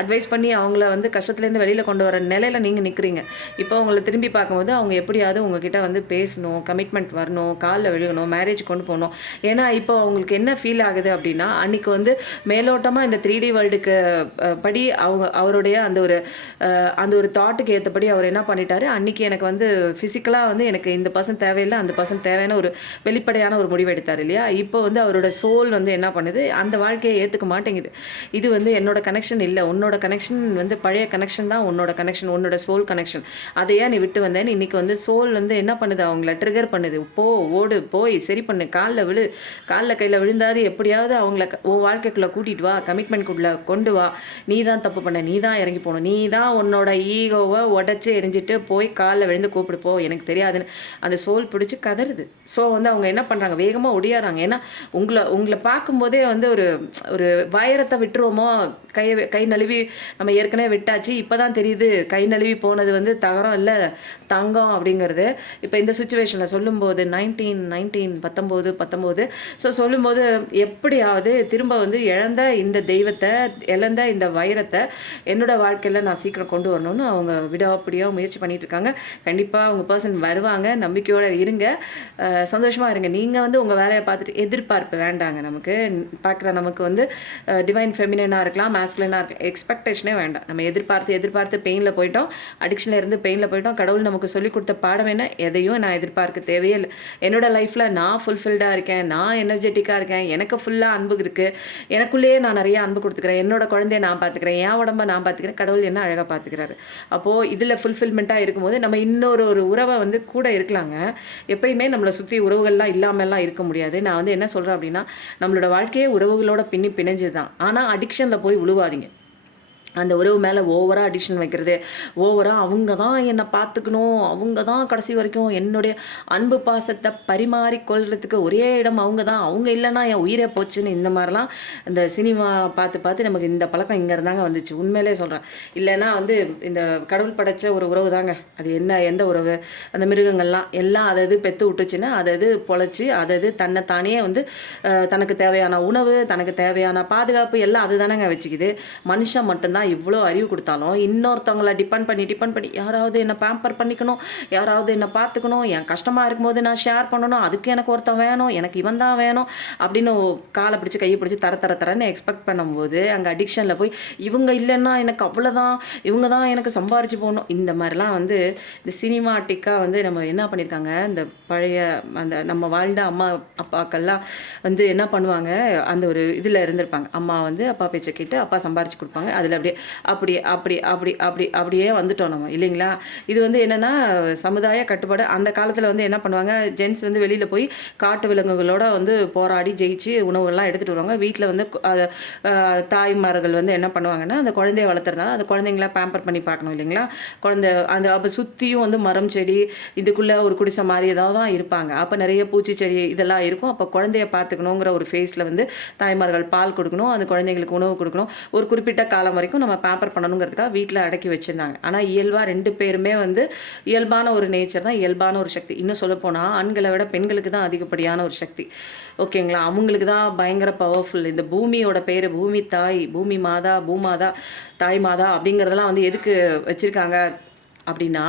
அட்வைஸ் பண்ணி அவங்கள வந்து கஷ்டத்துலேருந்து வெளியில் கொண்டு வர நிலையில் நீங்கள் நிற்கிறீங்க. இப்போ அவங்கள திரும்பி பார்க்கும்போது அவங்க எப்படியாவது உங்ககிட்ட வந்து பேசணும், கமிட்மெண்ட் வரணும், காலில் விழுகணும், மேரேஜ் கொண்டு போகணும். ஏன்னா இப்போ அவங்களுக்கு என்ன ஃபீல் ஆகுது அப்படின்னா அன்றைக்கி வந்து மேலோட்டமாக இந்த 3D வேர்ல்டுக்கு படி அவருடைய அந்த ஒரு தாட்டுக்கு ஏற்றபடி அவர் என்ன பண்ணிட்டாரு, அன்றைக்கி எனக்கு வந்து ஃபிசிக்கலாக வந்து எனக்கு இந்த பர்சன் தேவையில்லை, அந்த பர்சன் தேவையான ஒரு வெளிப்படையான ஒரு முடிவு எடுத்தார் இல்லையா. இப்போ வந்து அவரோட சோல் வந்து என்ன பண்ணுது, அந்த வாழ்க்கையை ஏற்றுக்க மாட்டேங்குது. இது வந்து என்னோட கனெக்ஷன் இல்லை, உன்னோட கனெக்ஷன் வந்து பழைய கனெக்ஷன் தான், உன்னோட கனெக்ஷன், உன்னோட சோல் கனெக்ஷன், அதையே நீ விட்டு வந்தேன்னு இன்றைக்கி வந்து சோல் வந்து என்ன பண்ணுது, அவங்கள ட்ரிகர் பண்ணுது. ஓடு போய் சரி பண்ணு, காலில் கையில் விழுந்தாது எப்படியாவது அவங்கள வாழ்க்கைக்குள்ளே கூட்டிகிட்டு வா, கமிட்மெண்ட்குள்ளே கொண்டு வா, நீ தான் தப்பு பண்ண, நீ தான் இறங்கி போகணும், நீ தான் உன்னோட ஈகோவை உடச்சி எரிஞ்சிட்டு போய் காலில் விழுந்து வந்து கூப்பிடுப்போ எனக்கு தெரியாதுன்னு அந்த சோல் பிடிச்சி கதறுது. ஸோ வந்து அவங்க என்ன பண்ணுறாங்க, வேகமாக ஒடியாறாங்க. ஏன்னா உங்களை பார்க்கும்போதே வந்து ஒரு ஒரு வைரத்தை விட்டுருவோமோ, கை நழுவி நம்ம ஏற்கனவே விட்டாச்சு, இப்போ தான் தெரியுது கை நழுவி போனது வந்து தகரம் இல்லை தங்கம் அப்படிங்கிறது. இப்போ இந்த சுச்சுவேஷனில் சொல்லும்போது 19 ஸோ சொல்லும்போது எப்படியாவது திரும்ப வந்து இழந்த இந்த தெய்வத்தை, இழந்த இந்த வைரத்தை என்னோட வாழ்க்கையில் நான் சீக்கிரம் கொண்டு வரணும்னு அவங்க விடாப்பிடியாக முயற்சி பண்ணிட்டு இருக்காங்க. கண்டிப்பாக அவங்க பர்சன் வருவாங்க. நம்பிக்கையோடு இருங்க, சந்தோஷமாக இருங்க. நீங்கள் வந்து உங்கள் வேலையை பார்த்துட்டு எதிர்பார்ப்பு வேண்டாங்க. நமக்கு வந்து டிவைன் ஃபெமினாக இருக்கலாம், மேஸ்குலினாக இருக்கலாம், எக்ஸ்பெக்டேஷனே வேண்டாம். நம்ம எதிர்பார்த்து பெயினில் போயிட்டோம், அடிக்ஷனில் இருந்து பெயினில் போயிட்டோம். கடவுள் நமக்கு சொல்லிக் கொடுத்த பாடம் என்ன, எதையும் நான் எதிர்பார்க்க தேவையே இல்லை. என்னோடய லைஃப்பில் நான் ஃபுல்ஃபில்டாக இருக்கேன், நான் எனர்ஜெட்டிக்காக இருக்கேன், எனக்கு ஃபுல்லாக அன்பு இருக்குது, எனக்குள்ளேயே நான் நிறைய அன்பு கொடுத்துக்கிறேன், என்னோட குழந்தைய நான் பார்த்துக்கிறேன், என் உடம்பை நான் பார்த்துக்கிறேன், கடவுள் என்ன அழகாக பார்த்துக்கிறாரு. அப்போது இதில் ஃபுல்ஃபில்மெண்ட்டாக இருக்கும்போது நம்ம இன்னொரு உறவை வந்து கூட இருக்கலாங்க. எப்பயுமே நம்மளை சுற்றி உறவுகள்லாம் இல்லாமல்லாம் இருக்க முடியாது. நான் வந்து என்ன சொல்கிறேன் அப்படின்னா, நம்மளோட வாழ்க்கையே உறவுகளோட பிணைஞ்சு தான். ஆனால் அடிக்ஷனில் போய் விழுவாதீங்க. அந்த உறவு மேலே ஓவராக அடிக்ஷன் வைக்கிறது, ஓவராக அவங்க தான் என்னை பார்த்துக்கணும், அவங்க தான் கடைசி வரைக்கும் என்னுடைய அன்பு பாசத்தை பரிமாறிக்கொள்கிறதுக்கு ஒரே இடம் அவங்க தான், அவங்க இல்லைன்னா என் உயிரே போச்சுன்னு இந்த மாதிரிலாம் இந்த சினிமா பார்த்து நமக்கு இந்த பழக்கம் இங்கே இருந்தாங்க வந்துச்சு. உண்மையிலே சொல்கிறேன். இல்லைன்னா வந்து இந்த கடவுள் படைத்த ஒரு உறவு தாங்க அது. எந்த உறவு, அந்த மிருகங்கள்லாம் எல்லாம் அது பெற்று விட்டுச்சுன்னா அது பொழைச்சி அது தன்னைத்தானே வந்து தனக்கு தேவையான உணவு, தனக்கு தேவையான பாதுகாப்பு எல்லாம் அது தானேங்க வச்சுக்குது. மனுஷன் மட்டும்தான் இவ்வளோ அறிவு கொடுத்தாலும் இன்னொருத்தவங்களை டிபெண்ட் பண்ணி யாராவது என்னை பேம்பர் பண்ணிக்கணும், யாராவது என்னை பார்த்துக்கணும், என் கஷ்டமாக இருக்கும்போது நான் ஷேர் பண்ணணும், அதுக்கு எனக்கு ஒருத்தன் வேணும், எனக்கு இவன் தான் வேணும் அப்படின்னு காலை பிடிச்சி கையை பிடிச்சி தரன்னு எக்ஸ்பெக்ட் பண்ணும்போது அங்கே அடிக்ஷனில் போய் இவங்க இல்லைன்னா எனக்கு அவ்வளோதான், இவங்க தான் எனக்கு சம்பாரிச்சு போகணும். இந்த மாதிரிலாம் வந்து இந்த சினிமாட்டிக்காக வந்து நம்ம என்ன பண்ணியிருக்காங்க, இந்த பழைய அந்த நம்ம வாழ்ந்த அம்மா அப்பாக்கள்லாம் வந்து என்ன பண்ணுவாங்க, அந்த ஒரு இதில் இருந்திருப்பாங்க. அம்மா வந்து அப்பா பேச்சை கேட்டு அப்பா சம்பாரிச்சு கொடுப்பாங்க, அதில் அப்படியே வந்துட்டோம் நம்ம, இல்லைங்களா? இது வந்து என்னென்னா சமுதாய கட்டுப்பாடு. அந்த காலத்தில் வந்து என்ன பண்ணுவாங்க, ஜென்ஸ் வந்து வெளியில் போய் காட்டு விலங்குகளோட வந்து போராடி ஜெயிச்சு உணவுகள்லாம் எடுத்துகிட்டு வருவாங்க. வீட்டில் வந்து தாய்மார்கள் வந்து என்ன பண்ணுவாங்கன்னா, அந்த குழந்தைய வளர்த்துறதுனால அந்த குழந்தைங்கள பேம்பர் பண்ணி பார்க்கணும், இல்லைங்களா? அப்போ சுற்றியும் வந்து மரம் செடி இதுக்குள்ளே ஒரு குடிசை மாதிரி ஏதாவது தான் இருப்பாங்க. அப்போ நிறைய பூச்சி செடி இதெல்லாம் இருக்கும். அப்போ குழந்தைய பார்த்துக்கணுங்கிற ஒரு ஃபேஸில் வந்து தாய்மார்கள் பால் கொடுக்கணும், அந்த குழந்தைங்களுக்கு உணவு கொடுக்கணும். ஒரு குறிப்பிட்ட காலம் வரைக்கும் நம்ம பேம்பர் பண்ணணுங்கிறதுக்காக வீட்டில் அடக்கி வச்சுருந்தாங்க. ஆனால் இயல்பாக 2 பேருமே வந்து இயல்பான ஒரு நேச்சர் தான், இயல்பான ஒரு சக்தி. இன்னும் சொல்லப்போனால் ஆண்களை விட பெண்களுக்கு தான் அதிகப்படியான ஒரு சக்தி, ஓகேங்களா? அவங்களுக்கு தான் பயங்கர பவர்ஃபுல். இந்த பூமியோட பேர் பூமி தாய், பூமி மாதா, பூமாதா, தாய் மாதா அப்படிங்கிறதெல்லாம் வந்து எதுக்கு வச்சுருக்காங்க அப்படின்னா,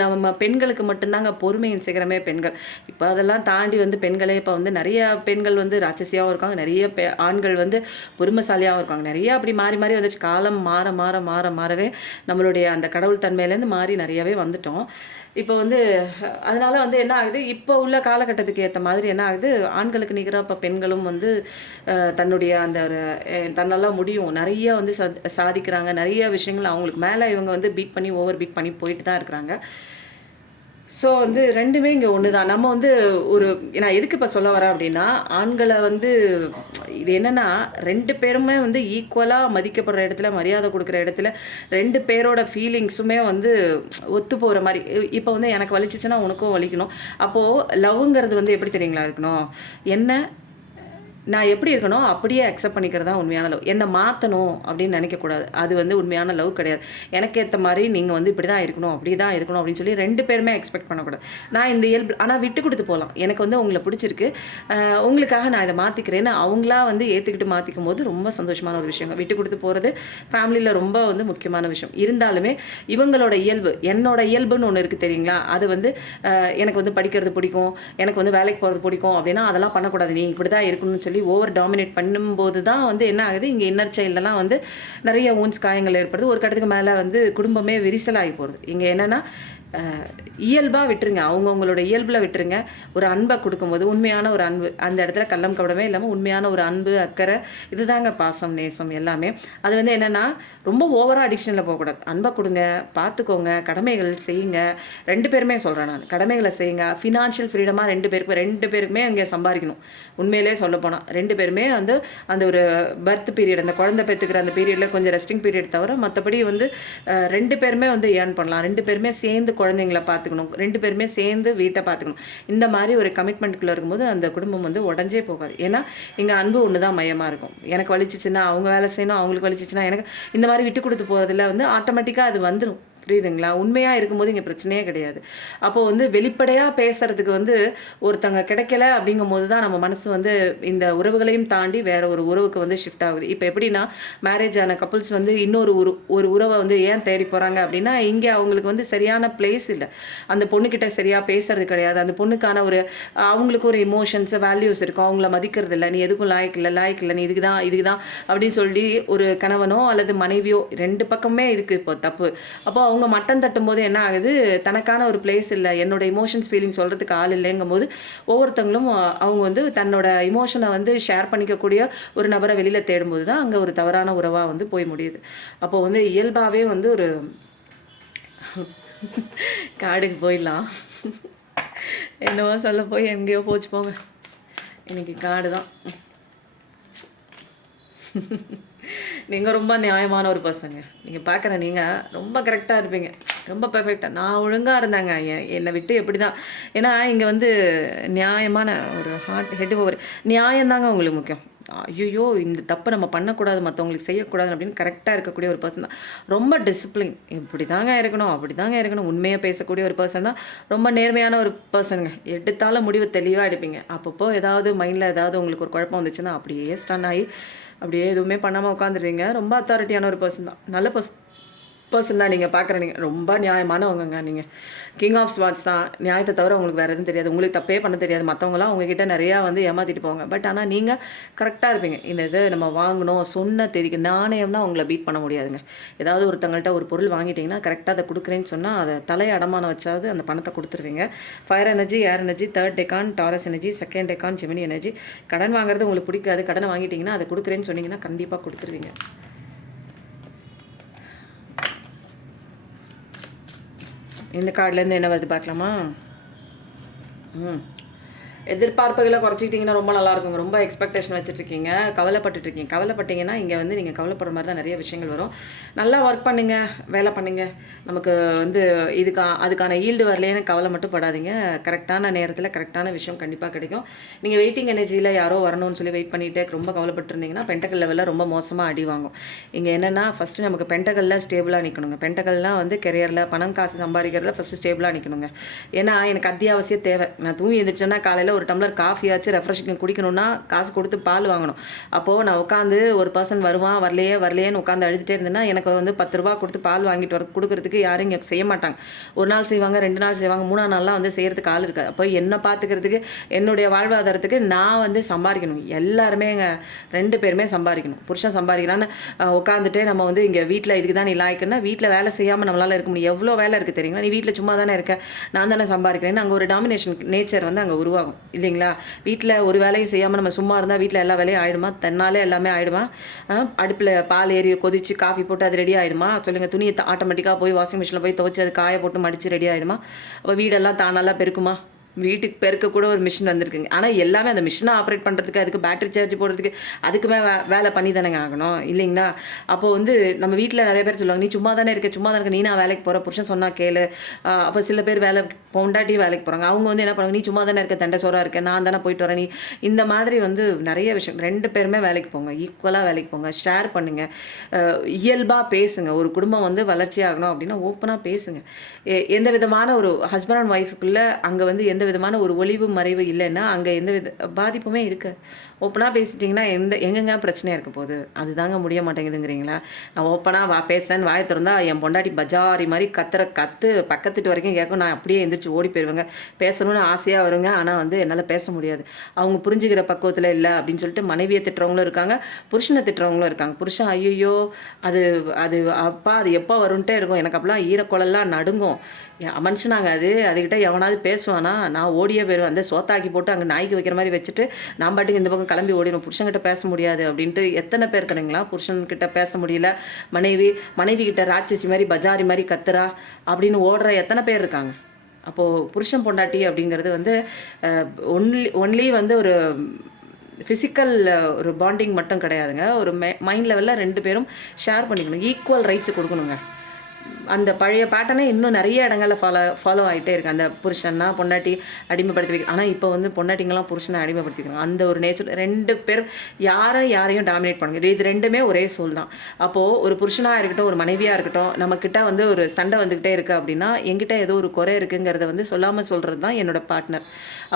நம்ம பெண்களுக்கு மட்டும்தாங்க பொறுமையின் சிகரமே பெண்கள். இப்போ அதெல்லாம் தாண்டி வந்து பெண்களே இப்போ வந்து நிறைய பெண்கள் வந்து ராட்சசியாகவும் இருக்காங்க, நிறைய ஆண்கள் வந்து பொறுமைசாலியாகவும் இருக்காங்க. நிறைய அப்படி மாறி வந்துச்சு. காலம் மாறவே நம்மளுடைய அந்த கடவுள் தன்மையிலேருந்து மாறி நிறையவே வந்துட்டோம். இப்போ வந்து அதனால் வந்து என்ன ஆகுது, இப்போ உள்ள காலகட்டத்துக்கு ஏற்ற மாதிரி என்ன ஆகுது, ஆண்களுக்கு நிகராக இப்போ பெண்களும் வந்து தன்னுடைய அந்த தன்னெல்லாம் முடியும் நிறைய வந்து சாதிக்கிறாங்க. நிறைய விஷயங்கள் அவங்களுக்கு மேலே இவங்க வந்து ஓவர் பீட் பண்ணி போயிட்டு தான் இருக்கிறாங்க. ஸோ வந்து 2மே இங்கே ஒன்று தான். நம்ம வந்து நான் எதுக்கு இப்போ சொல்ல வரேன் அப்படின்னா, ஆண்களை வந்து இது என்னென்னா 2 பேருமே வந்து ஈக்குவலாக மதிக்கப்படுற இடத்துல, மரியாதை கொடுக்குற இடத்துல 2 பேரோட ஃபீலிங்ஸுமே வந்து ஒத்து போகிற மாதிரி. இப்போ வந்து எனக்கு வலிச்சிச்சுன்னா உனக்கும் வலிக்கணும். அப்போது லவ்ங்கிறது வந்து எப்படி தெரியுங்களா இருக்கணும், என்ன நான் எப்படி இருக்கணும் அப்படியே அக்செப்ட் பண்ணிக்கிறது தான் உண்மையான லவ். என்னை மாற்றணும் அப்படின்னு நினைக்கக்கூடாது, அது வந்து உண்மையான லவ் கிடையாது. எனக்கு ஏற்ற மாதிரி நீங்கள் வந்து இப்படி தான் இருக்கணும், அப்படி தான் இருக்கணும் அப்படின்னு சொல்லி 2 பேருமே எக்ஸ்பெக்ட் பண்ணக்கூடாது. நான் இந்த இயல்பு ஆனால் விட்டு கொடுத்து போகலாம். எனக்கு வந்து உங்களை பிடிச்சிருக்கு, உங்களுக்காக நான் இதை மாற்றிக்கிறேன்னு அவங்களா வந்து ஏற்றுக்கிட்டு மாற்றிக்கும் போது ரொம்ப சந்தோஷமான ஒரு விஷயங்க. விட்டு கொடுத்து போகிறது ஃபேமிலியில் ரொம்ப வந்து முக்கியமான விஷயம். இருந்தாலுமே இவங்களோட இயல்பு, என்னோட இயல்புன்னு ஒன்று இருக்குது தெரியுங்களா, அது வந்து எனக்கு வந்து படிக்கிறது பிடிக்கும், எனக்கு வந்து வேலைக்கு போகிறது பிடிக்கும் அப்படின்னா அதெல்லாம் பண்ணக்கூடாது, நீ இப்படி தான் இருக்கணும்னு சொல்லி ஓவர் டாமினேட் பண்ணும்போது தான் வந்து என்ன ஆகுது, இங்கே இன்னர் சைல்டெல்லாம் வந்து நிறைய ஊன்ஸ் காயங்கள் ஏற்படுது. ஒரு கட்டத்துக்கு மேலே வந்து குடும்பமே விரிசலாகி போகிறது. இங்கே என்னென்னா இயல்பாக விட்டுருங்க, அவங்கவுங்களோட இயல்பில் விட்டுருங்க. ஒரு அன்பை கொடுக்கும்போது உண்மையான ஒரு அன்பு, அந்த இடத்துல கள்ளம் கபடமே இல்லாமல் உண்மையான ஒரு அன்பு, அக்கறை, இதுதாங்க பாசம், நேசம் எல்லாமே. அது வந்து என்னென்னா ரொம்ப ஓவராக அடிக்ஷனில் போகக்கூடாது. அன்பை கொடுங்க, பார்த்துக்கோங்க, கடமைகள் செய்யுங்க. 2 பேருமே சொல்கிறேன் நான், கடமைகளை செய்யுங்க. ஃபினான்ஷியல் ஃப்ரீடமாக 2 பேருக்குமே அங்கே சம்பாதிக்கணும். உண்மையிலே சொல்ல போனால் 2 பேருமே வந்து அந்த ஒரு பர்த் பீரியட், அந்த குழந்தை பெற்றுக்கிற அந்த பீரியடில் கொஞ்சம் ரெஸ்டிங் பீரியட் தவிர மற்றபடி வந்து 2 பேருமே வந்து ஏர்ன் பண்ணலாம். 2 பேருமே சேர்ந்து குழந்தைங்கள பார்த்துக்கணும், 2 பேருமே சேர்ந்து வீட்டை பார்த்துக்கணும். இந்த மாதிரி ஒரு கமிட்மெண்ட்டுக்குள்ளே இருக்கும்போது அந்த குடும்பம் வந்து உடஞ்சே போகாது. ஏன்னா இங்கே அன்பு ஒன்று தான் மையமாக இருக்கும். எனக்கு வலிச்சிச்சுன்னா அவங்க வேலை செய்யணும், அவங்களுக்கு வலிச்சிச்சுன்னா எனக்கு, இந்த மாதிரி விட்டு கொடுத்து போகிறதுல வந்து ஆட்டோமேட்டிக்காக அது வந்துடும். புரியுதுங்களா? உண்மையாக இருக்கும்போது இங்கே பிரச்சனையே கிடையாது. அப்போது வந்து வெளிப்படையாக பேசுகிறதுக்கு வந்து ஒருத்தங்க கிடைக்கல அப்படிங்கும்போது தான் நம்ம மனசு வந்து இந்த உறவுகளையும் தாண்டி வேறு ஒரு உறவுக்கு வந்து ஷிஃப்ட் ஆகுது. இப்போ எப்படின்னா மேரேஜ் ஆன கப்புள்ஸ் வந்து இன்னொரு ஒரு உறவை வந்து ஏன் தேடி போகிறாங்க அப்படின்னா, இங்கே அவங்களுக்கு வந்து சரியான பிளேஸ் இல்லை. அந்த பொண்ணுக்கிட்ட சரியாக பேசுறது கிடையாது. அந்த பொண்ணுக்கான ஒரு அவங்களுக்கு ஒரு எமோஷன்ஸ் வேல்யூஸ் இருக்கும். அவங்கள மதிக்கிறது இல்லை. நீ எதுக்கும் லாய்க்கு இல்லை, நீ இதுக்கு தான் அப்படின்னு சொல்லி ஒரு கணவனோ அல்லது மனைவியோ 2 பக்கமே இருக்குது இப்போ தப்பு. அப்போ அவங்க மட்டம் தட்டும் போது என்ன ஆகுது, தனக்கான ஒரு பிளேஸ் இல்லை, என்னோட இமோஷன்ஸ் ஃபீலிங் சொல்கிறதுக்கு ஆள் இல்லைங்கும் போது ஒவ்வொருத்தங்களும் அவங்க வந்து தன்னோட இமோஷனை வந்து ஷேர் பண்ணிக்கக்கூடிய ஒரு நபரை வெளியில் தேடும்போது தான் அங்கே ஒரு தவறான உறவாக வந்து போய் முடியுது. அப்போது வந்து இயல்பாகவே வந்து ஒரு காடுக்கு போயிடலாம். என்னவோ சொல்ல போய் எங்கேயோ போச்சு போங்க. இன்னைக்கு காடு தான். நீங்கள் ரொம்ப நியாயமான ஒரு பர்சங்க. நீங்கள் பார்க்குற நீங்கள் ரொம்ப கரெக்டாக இருப்பீங்க, ரொம்ப பெர்ஃபெக்டாக. நான் ஒழுங்காக இருந்தாங்க என்னை விட்டு எப்படி தான். ஏன்னா இங்கே வந்து நியாயமான ஒரு ஹெட் ஓவர் நியாயம்தாங்க உங்களுக்கு முக்கியம். ஐயோ இந்த தப்பு நம்ம பண்ணக்கூடாது, மற்றவங்களுக்கு செய்யக்கூடாது அப்படின்னு கரெக்டாக இருக்கக்கூடிய ஒரு பர்சன் தான். ரொம்ப டிசிப்ளின், இப்படி தாங்க இருக்கணும், அப்படி தாங்க இருக்கணும், உண்மையாக பேசக்கூடிய ஒரு பர்சன் தான். ரொம்ப நேர்மையான ஒரு பர்சனுங்க. எடுத்தாலும் முடிவு தெளிவாக எடுப்பீங்க. அப்பப்போ ஏதாவது மைண்டில் ஏதாவது உங்களுக்கு ஒரு குழப்பம் வந்துச்சுன்னா அப்படியே ஸ்டன் ஆகி அப்படியே எதுவுமே பண்ணாமல் உட்காந்துருவீங்க. ரொம்ப அத்தாரிட்டியான ஒரு பர்சன் தான், நல்ல பர்சன் தான். நீங்கள் பார்க்குற நீங்கள் ரொம்ப நியாயமானவங்கங்க. நீங்கள் கிங் ஆஃப் ஸ்வாட்ஸ் தான். நியாயத்தை தவிர உங்களுக்கு வேறு எதுவும் தெரியாது. உங்களுக்கு தப்பே பண்ண தெரியாது. மற்றவங்களாம் உங்ககிட்ட நிறையா வந்து ஏமாற்றிட்டு போவாங்க. பட் ஆனால் நீங்கள் கரெக்டாக இருப்பீங்க. இந்த இது நம்ம வாங்கணும் சொன்ன தேதிக்கு. நாணயம்னா உங்களை பீட் பண்ண முடியாதுங்க. ஏதாவது ஒருத்தங்கள்ட்ட ஒரு பொருள் வாங்கிட்டிங்கன்னா கரெக்டாக அதை கொடுக்குறேன்னு சொன்னால் அதை தலையை அடமான வச்சாவது அந்த பணத்தை கொடுத்துருவீங்க. Fire energy, air energy, 3rd decan Taurus energy, 2nd decan Gemini energy. கடன் வாங்குறது உங்களுக்கு பிடிக்காது. கடனை வாங்கிட்டிங்கன்னா அதை கொடுக்குறேன்னு சொன்னீங்கன்னா கண்டிப்பாக கொடுத்துருவீங்க. இந்த கார்ட்லேருந்து என்ன வருது பார்க்கலாமா? எதிர்பார்ப்புகளை குறைச்சிக்கிட்டிங்கன்னா ரொம்ப நல்லாயிருக்குங்க. ரொம்ப எக்ஸ்பெக்டேஷன் வச்சுட்ருக்கீங்க, கவலைப்பட்டுட்ருக்கீங்க. கவலைப்பட்டீங்கன்னா இங்கே வந்து நீங்கள் கவலைப்படுற மாதிரி தான் நிறைய விஷயங்கள் வரும். நல்லா ஒர்க் பண்ணுங்கள், வேலை பண்ணுங்கள். நமக்கு வந்து அதுக்கான ஈல்டு வரலேன்னு கவலை மட்டும் படாதீங்க. கரெக்டான நேரத்தில் கரெக்டான விஷயம் கண்டிப்பாக கிடைக்கும். நீங்கள் வெயிட்டிங் எனர்ஜியில் யாரோ வரணும்னு சொல்லி வெயிட் பண்ணிவிட்டு ரொம்ப கவலைப்பட்டுருந்தீங்கன்னா பென்டகல் லெவலில் ரொம்ப மோசமாக அடி வாங்கும். இங்கே என்னென்னா ஃபஸ்ட்டு நமக்கு பென்டகலில் ஸ்டேபிளாக நிற்கணுங்க. பென்டகல்லாம் வந்து கெரியரில் பணம் காசு சம்பாதிக்கிறதுல ஃபஸ்ட்டு ஸ்டேபிளாக நிற்கணுங்க. ஏன்னா எனக்கு அத்தியாவசிய தேவை. நான் தூங்கி எழுந்திரிச்சேன்னா காலையில் ஒரு டம்ளர் காஃபியாச்சு ரெஃப்ரெஷிங் குடிக்கணும்னா காசு கொடுத்து பால் வாங்கணும். அப்போது நான் உட்காந்து ஒரு பர்சன் வருவான் வரலையேன்னு உட்காந்து அழுதுகிட்டே இருந்தேன்னா எனக்கு வந்து 10 ரூபா கொடுத்து பால் வாங்கிட்டு கொடுக்குறதுக்கு யாரும் இங்கே செய்ய மாட்டாங்க. ஒரு நாள் செய்வாங்க, 2 நாள் செய்வாங்க, 3ஆம் நாள்லாம் வந்து செய்கிறதுக்கு ஆள் இருக்காது. அப்போ என்னை பார்த்துக்கிறதுக்கு என்னுடைய வாழ்வாதாரத்துக்கு நான் வந்து சம்பாதிக்கணும். எல்லாருமே 2 பேருமே சம்பாதிக்கணும். புருஷன் சம்பாதிக்கிறான்னு உட்காந்துட்டே நம்ம வந்து இங்கே வீட்டில் இதுக்கு தான் நீ லாய்க்குன்னா வீட்டில் வேலை செய்யாமல் நம்மளால் இருக்க முடியும். எவ்வளோ வேலை இருக்குது தெரியுங்களா? நீ வீட்டில் சும்மா தானே இருக்க, நான் தானே சம்பாதிக்கிறேன்னு அங்கே ஒரு டாமினேஷன் நேச்சர் வந்து அங்கே உருவாகும் இல்லைங்களா? வீட்டில் ஒரு வேலையும் செய்யாமல் நம்ம சும்மா இருந்தால் வீட்டில் எல்லா வேலையும் ஆகிடுமா? தன்னாலே எல்லாமே ஆகிடுமா? அடுப்பில் பால் ஏறி கொதிச்சு காஃபி போட்டு அது ரெடி ஆகிடுமா? சொல்லுங்கள். துணியை ஆட்டோமேட்டிக்காக போய் வாஷிங் மிஷினில் போய் துவைச்சி அது காய போட்டு மடித்து ரெடி ஆகிடுமா? அப்போ வீடெல்லாம் தானெல்லாம் பெருக்குமா? வீட்டுக்கு பெருக்க கூட ஒரு மிஷின் வந்திருக்குங்க. ஆனால் எல்லாமே அந்த மிஷினை ஆப்ரேட் பண்ணுறதுக்கு, அதுக்கு பேட்டரி சார்ஜ் போடுறதுக்கு, அதுக்குமே வேலை பண்ணி தானேங்க ஆகணும் இல்லைங்களா? அப்போது வந்து நம்ம வீட்டில் நிறைய பேர் சொல்லுவாங்க, நீ சும்மா தானே இருக்க, நீ நான் வேலைக்கு போகிற, புருஷன் சொன்னால் கேளு. அப்போ சில பேர் பொண்டாட்டி வேலைக்கு போகிறாங்க. அவங்க வந்து என்ன பண்ணுவாங்க, நீ சும்மா தானே இருக்க, தண்டை சோறாக இருக்க, நான் தானே போயிட்டு வரேன். நீ இந்த மாதிரி வந்து நிறைய விஷயம். 2 பேருமே வேலைக்கு போங்க, ஈக்குவலாக வேலைக்கு போங்க, ஷேர் பண்ணுங்கள், இயல்பாக பேசுங்க. ஒரு குடும்பம் வந்து வளர்ச்சி ஆகணும் அப்படின்னா ஓப்பனாக பேசுங்க. எந்த விதமான ஒரு ஹஸ்பண்ட் அண்ட் ஒய்ஃபுக்குள்ளே அங்கே வந்து எந்த விதமான ஒரு ஒளிவு மறைவு இல்லைன்னா அங்கே எந்த வித பாதிப்புமே இருக்கு. ஓப்பனாக பேசிட்டிங்கன்னா எங்கெங்க பிரச்சனையாக இருக்க போகுது? அதுதாங்க முடிய மாட்டேங்குதுங்கிறீங்களா? நான் ஓப்பனாக பேசுகிறேன்னு வாயை திறந்தா என் பொண்டாட்டி பஜாரி மாதிரி கத்து பக்கத்துட்டு வரைக்கும் கேட்கும். நான் அப்படியே எந்திரிச்சு ஓடி போயிடுவேங்க. பேசணும்னு ஆசையாக வருங்க, ஆனால் வந்து என்னால் பேச முடியாது. அவங்க புரிஞ்சுக்கிற பக்குவத்தில் இல்லை அப்படின்னு சொல்லிட்டு மனைவியை திட்டுறவங்களும் இருக்காங்க, புருஷனை திட்டுறவங்களும் இருக்காங்க. புருஷன் ஐயோ அது அது அப்பா அது எப்போ வரும்ன்ட்டே இருக்கும். எனக்கு அப்பெல்லாம் ஈரக்குழல்லாம் நடுங்கும். மனுஷனாங்க அதுக்கிட்ட எவனாவது பேசுவானா? நான் ஓடியே போயிடுவேன். அந்த சோத்தாக்கி போட்டு அங்கே நாய்க்கு வைக்கிற மாதிரி வச்சுட்டு நான் பாட்டுக்கு இந்த பக்கம் கிளம்பி ஓடிடும். புருஷன்கிட்ட பேச முடியாது அப்படின்ட்டு எத்தனை பேர் இருக்கிறீங்களா? புருஷன்கிட்ட பேச முடியல, மனைவி கிட்ட ராட்சசி மாதிரி பஜாரி மாதிரி கத்துறா அப்படின்னு ஓடுற எத்தனை பேர் இருக்காங்க? அப்போது புருஷன் பொண்டாட்டி அப்படிங்கிறது வந்து ஒன்லி வந்து ஒரு ஃபிசிக்கல் ஒரு பாண்டிங் மட்டும் கிடையாதுங்க. ஒரு மைண்ட் லெவலில் 2 பேரும் ஷேர் பண்ணிக்கணும், ஈக்குவல் ரைட்ஸ் கொடுக்கணுங்க. அந்த பழைய பேட்டர்னே இன்னும் நிறைய இடங்களில் ஃபாலோ ஆகிட்டே இருக்குது. அந்த புருஷன்னா பொண்டாட்டி அடிமைப்படுத்தி வைக்க. ஆனால் இப்போ வந்து பொண்டாட்டிங்கெல்லாம் புருஷனை அடிமைப்படுத்திக்கிறாங்க. அந்த ஒரு நேச்சர் 2 பேர் யாரையும் டாமினேட் பண்ணுங்க. இது 2மே ஒரே சோல் தான். அப்போது ஒரு புருஷனாக இருக்கட்டும், ஒரு மனைவியாக இருக்கட்டும், நம்மக்கிட்ட வந்து ஒரு சண்டை வந்துக்கிட்டே இருக்குது அப்படின்னா என்கிட்ட ஏதோ ஒரு குறை இருக்குங்கிறத வந்து சொல்லாமல் சொல்கிறது தான் என்னோடய பார்ட்னர்.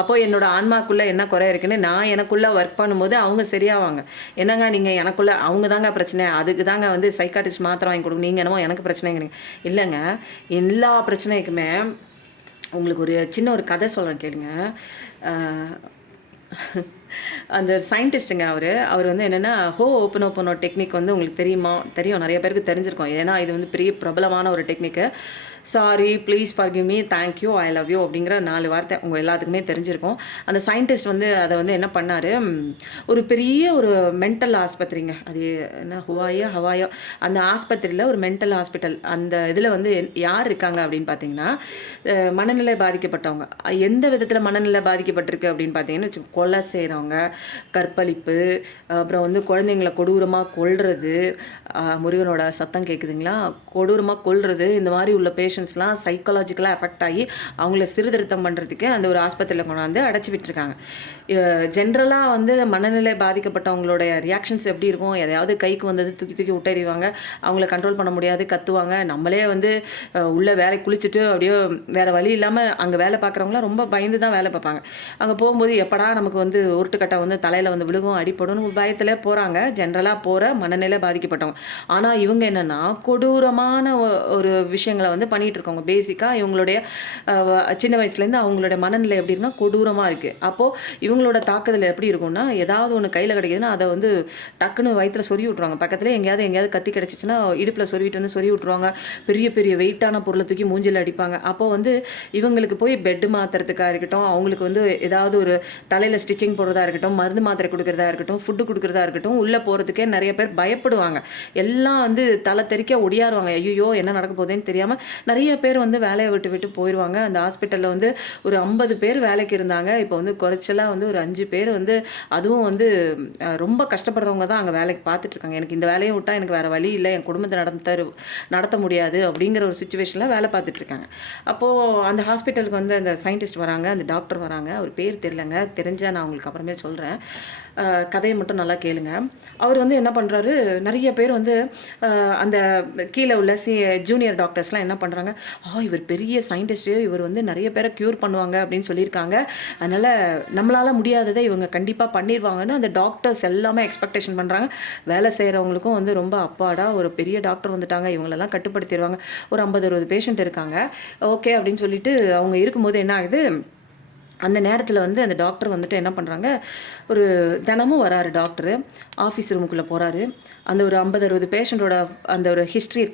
அப்போது என்னோடய ஆன்மாக்குள்ளே என்ன குறை இருக்குன்னு நான் எனக்குள்ளே ஒர்க் பண்ணும்போது அவங்க சரியாவாங்க. என்னங்க நீங்கள் எனக்குள்ளே அவங்க தாங்க பிரச்சனை, அதுக்கு தாங்க வந்து சைக்காட்டிஸ்ட் மாத்திரை வாங்கி கொடுங்க, நீங்கள் என்னமோ எனக்கு பிரச்சனைங்கிறீங்க. இல்லைங்க, எல்லா பிரச்சனைக்குமே உங்களுக்கு ஒரு சின்ன ஒரு கதை சொல்கிறேன் கேளுங்க. அந்த சயின்டிஸ்ட்டுங்க அவர் வந்து என்னென்னா ஓப்பனோ டெக்னிக் வந்து உங்களுக்கு தெரியும், நிறைய பேருக்கு தெரிஞ்சிருக்கும். ஏன்னா இது வந்து பெரிய பிரபலமான ஒரு technique. Sorry, please forgive me, thank you, I love you அப்படிங்கிற 4 வார்த்தை உங்கள் எல்லாத்துக்குமே தெரிஞ்சிருக்கும். அந்த சயின்டிஸ்ட் வந்து அதை வந்து என்ன பண்ணார், ஒரு பெரிய ஒரு மென்டல் ஆஸ்பத்திரிங்க, அது என்ன ஹவாயோ அந்த ஆஸ்பத்திரியில் ஒரு மென்டல் ஹாஸ்பிட்டல். அந்த இதில் வந்து யார் இருக்காங்க அப்படின்னு பார்த்தீங்கன்னா மனநிலை பாதிக்கப்பட்டவங்க. எந்த விதத்தில் மனநிலை பாதிக்கப்பட்டிருக்கு அப்படின்னு பார்த்தீங்கன்னா கொலை செய்கிறவங்க, கற்பழிப்பு, அப்புறம் வந்து குழந்தைங்களை கொடூரமாக கொல்றது, முருகனோட சத்தம் கேட்குதுங்களா, கொடூரமாக கொல்றது, இந்த மாதிரி உள்ள பேஷண்ட்ஸ்லாம் சைக்காலஜிக்கலாக எஃபெக்ட் ஆகி அவங்கள சீர்திருத்தம் பண்ணுறதுக்கு அந்த ஒரு ஆஸ்பத்திரியில் கொண்டாந்து அடைச்சி விட்டுருக்காங்க. ஜென்ரலாக வந்து மனநிலை பாதிக்கப்பட்டவங்களுடைய ரியாக்ஷன்ஸ் எப்படி இருக்கும், எதையாவது கைக்கு வந்தது தூக்கி விட்டறிவாங்க, அவங்கள கண்ட்ரோல் பண்ண முடியாது, கத்துவாங்க. நம்மளே வந்து உள்ள வேலை குளிச்சுட்டு அப்படியே வேறு வழி இல்லாமல் அங்கே வேலை பார்க்குறவங்களாம் ரொம்ப பயந்து தான் வேலை பார்ப்பாங்க. அங்கே போகும்போது எப்படா நமக்கு வந்து உருட்டுக்கட்டை வந்து தலையில் வந்து விழுகும், அடிப்படும் பயத்தில் போகிறாங்க, ஜென்ரலாக போகிற மனநிலை பாதிக்கப்பட்டவங்க. ஆனால் இவங்க என்னென்னா கொடூரமான ஒரு விஷயங்களை வந்து பண்ணிகிட்டு இருக்கவங்க. பேசிக்காக இவங்களுடைய சின்ன வயசுலேருந்து அவங்களுடைய மனநிலை எப்படி இருக்குன்னா கொடூரமாக இருக்குது. அப்போது இவங்களோட தாக்குதல் எப்படி இருக்கும்னா, ஏதாவது ஒன்று கையில் கிடைக்குதுன்னா அதை வந்து டக்குன்னு வயிற்றில் சொறி விட்ருவாங்க. பக்கத்தில் எங்கேயாவது கத்தி கிடச்சிச்சின்னா இடுப்பில் சொருவிட்டு வந்து சொறி விட்ருவாங்க. பெரிய பெரிய வெயிட்டான பொருளை தூக்கி மூஞ்சில் அடிப்பாங்க. அப்போது வந்து இவங்களுக்கு போய் பெட்டு மாற்றுறதுக்காக இருக்கட்டும், அவங்களுக்கு வந்து ஏதாவது ஒரு தலையில் ஸ்டிச்சிங் போடுறதா இருக்கட்டும், மருந்து மாத்திரை கொடுக்குறதா இருக்கட்டும், ஃபுட்டு கொடுக்குறதா இருக்கட்டும், உள்ளே போகிறதுக்கே நிறைய பேர் பயப்படுவாங்க. எல்லாம் வந்து தலை தெறிக்க ஒடியாருவாங்க. ஐயோ என்ன நடக்க போகுதுன்னு தெரியாமல் நிறைய பேர் வந்து வேலையை விட்டு போயிடுவாங்க. அந்த ஹாஸ்பிட்டலில் வந்து ஒரு 50 பேர் வேலைக்கு இருந்தாங்க. இப்போ வந்து குறைச்சலாக வந்து ஒரு 5 பேர் வந்து, அதுவும் வந்து ரொம்ப கஷ்டப்படுறவங்க தான் அங்கே வேலைக்கு பார்த்துட்ருக்காங்க. எனக்கு இந்த வேலையை விட்டால் எனக்கு வேறு வழி இல்லை, என் குடும்பத்தை நடத்த முடியாது அப்படிங்கிற ஒரு சுச்சுவேஷனில் வேலை பார்த்துட்ருக்காங்க. அப்போது அந்த ஹாஸ்பிட்டலுக்கு வந்து அந்த சயின்டிஸ்ட் வராங்க, அந்த டாக்டர் வராங்க. அவர் பேர் தெரிலங்க, தெரிஞ்சால் நான் உங்களுக்கு அப்புறமே சொல்கிறேன். கதையை மட்டும் நல்லா கேளுங்க. அவர் வந்து என்ன பண்ணுறாரு, நிறைய பேர் வந்து அந்த கீழே உள்ள ஜூனியர் டாக்டர்ஸ்லாம் என்ன பண்ணுறாங்க, இவர் பெரிய சயின்டிஸ்ட்டு, இவர் வந்து நிறைய பேரை க்யூர் பண்ணுவாங்க அப்படின்னு சொல்லியிருக்காங்க, அதனால் நம்மளால் முடியாததை இவங்க கண்டிப்பாக பண்ணிடுவாங்கன்னு அந்த டாக்டர்ஸ் எல்லாமே எக்ஸ்பெக்டேஷன் பண்ணுறாங்க. வேலை செய்கிறவங்களுக்கும் வந்து ரொம்ப அப்பாடா ஒரு பெரிய டாக்டர் வந்துட்டாங்க, இவங்களெல்லாம் கட்டுப்படுத்திடுவாங்க. ஒரு 50-60 பேஷண்ட் இருக்காங்க, ஓகே அப்படின்னு சொல்லிட்டு அவங்க இருக்கும்போது என்ன ஆகுது, அந்த நேரத்தில் வந்து அந்த டாக்டர் வந்துட்டு என்ன பண்ணுறாங்க, ஒரு தினமும் வராரு டாக்டரு, ஆஃபீஸ் ரூமுக்குள்ளே போகிறாரு. அந்த ஒரு 50-60 பேஷண்ட்டோட அந்த ஒரு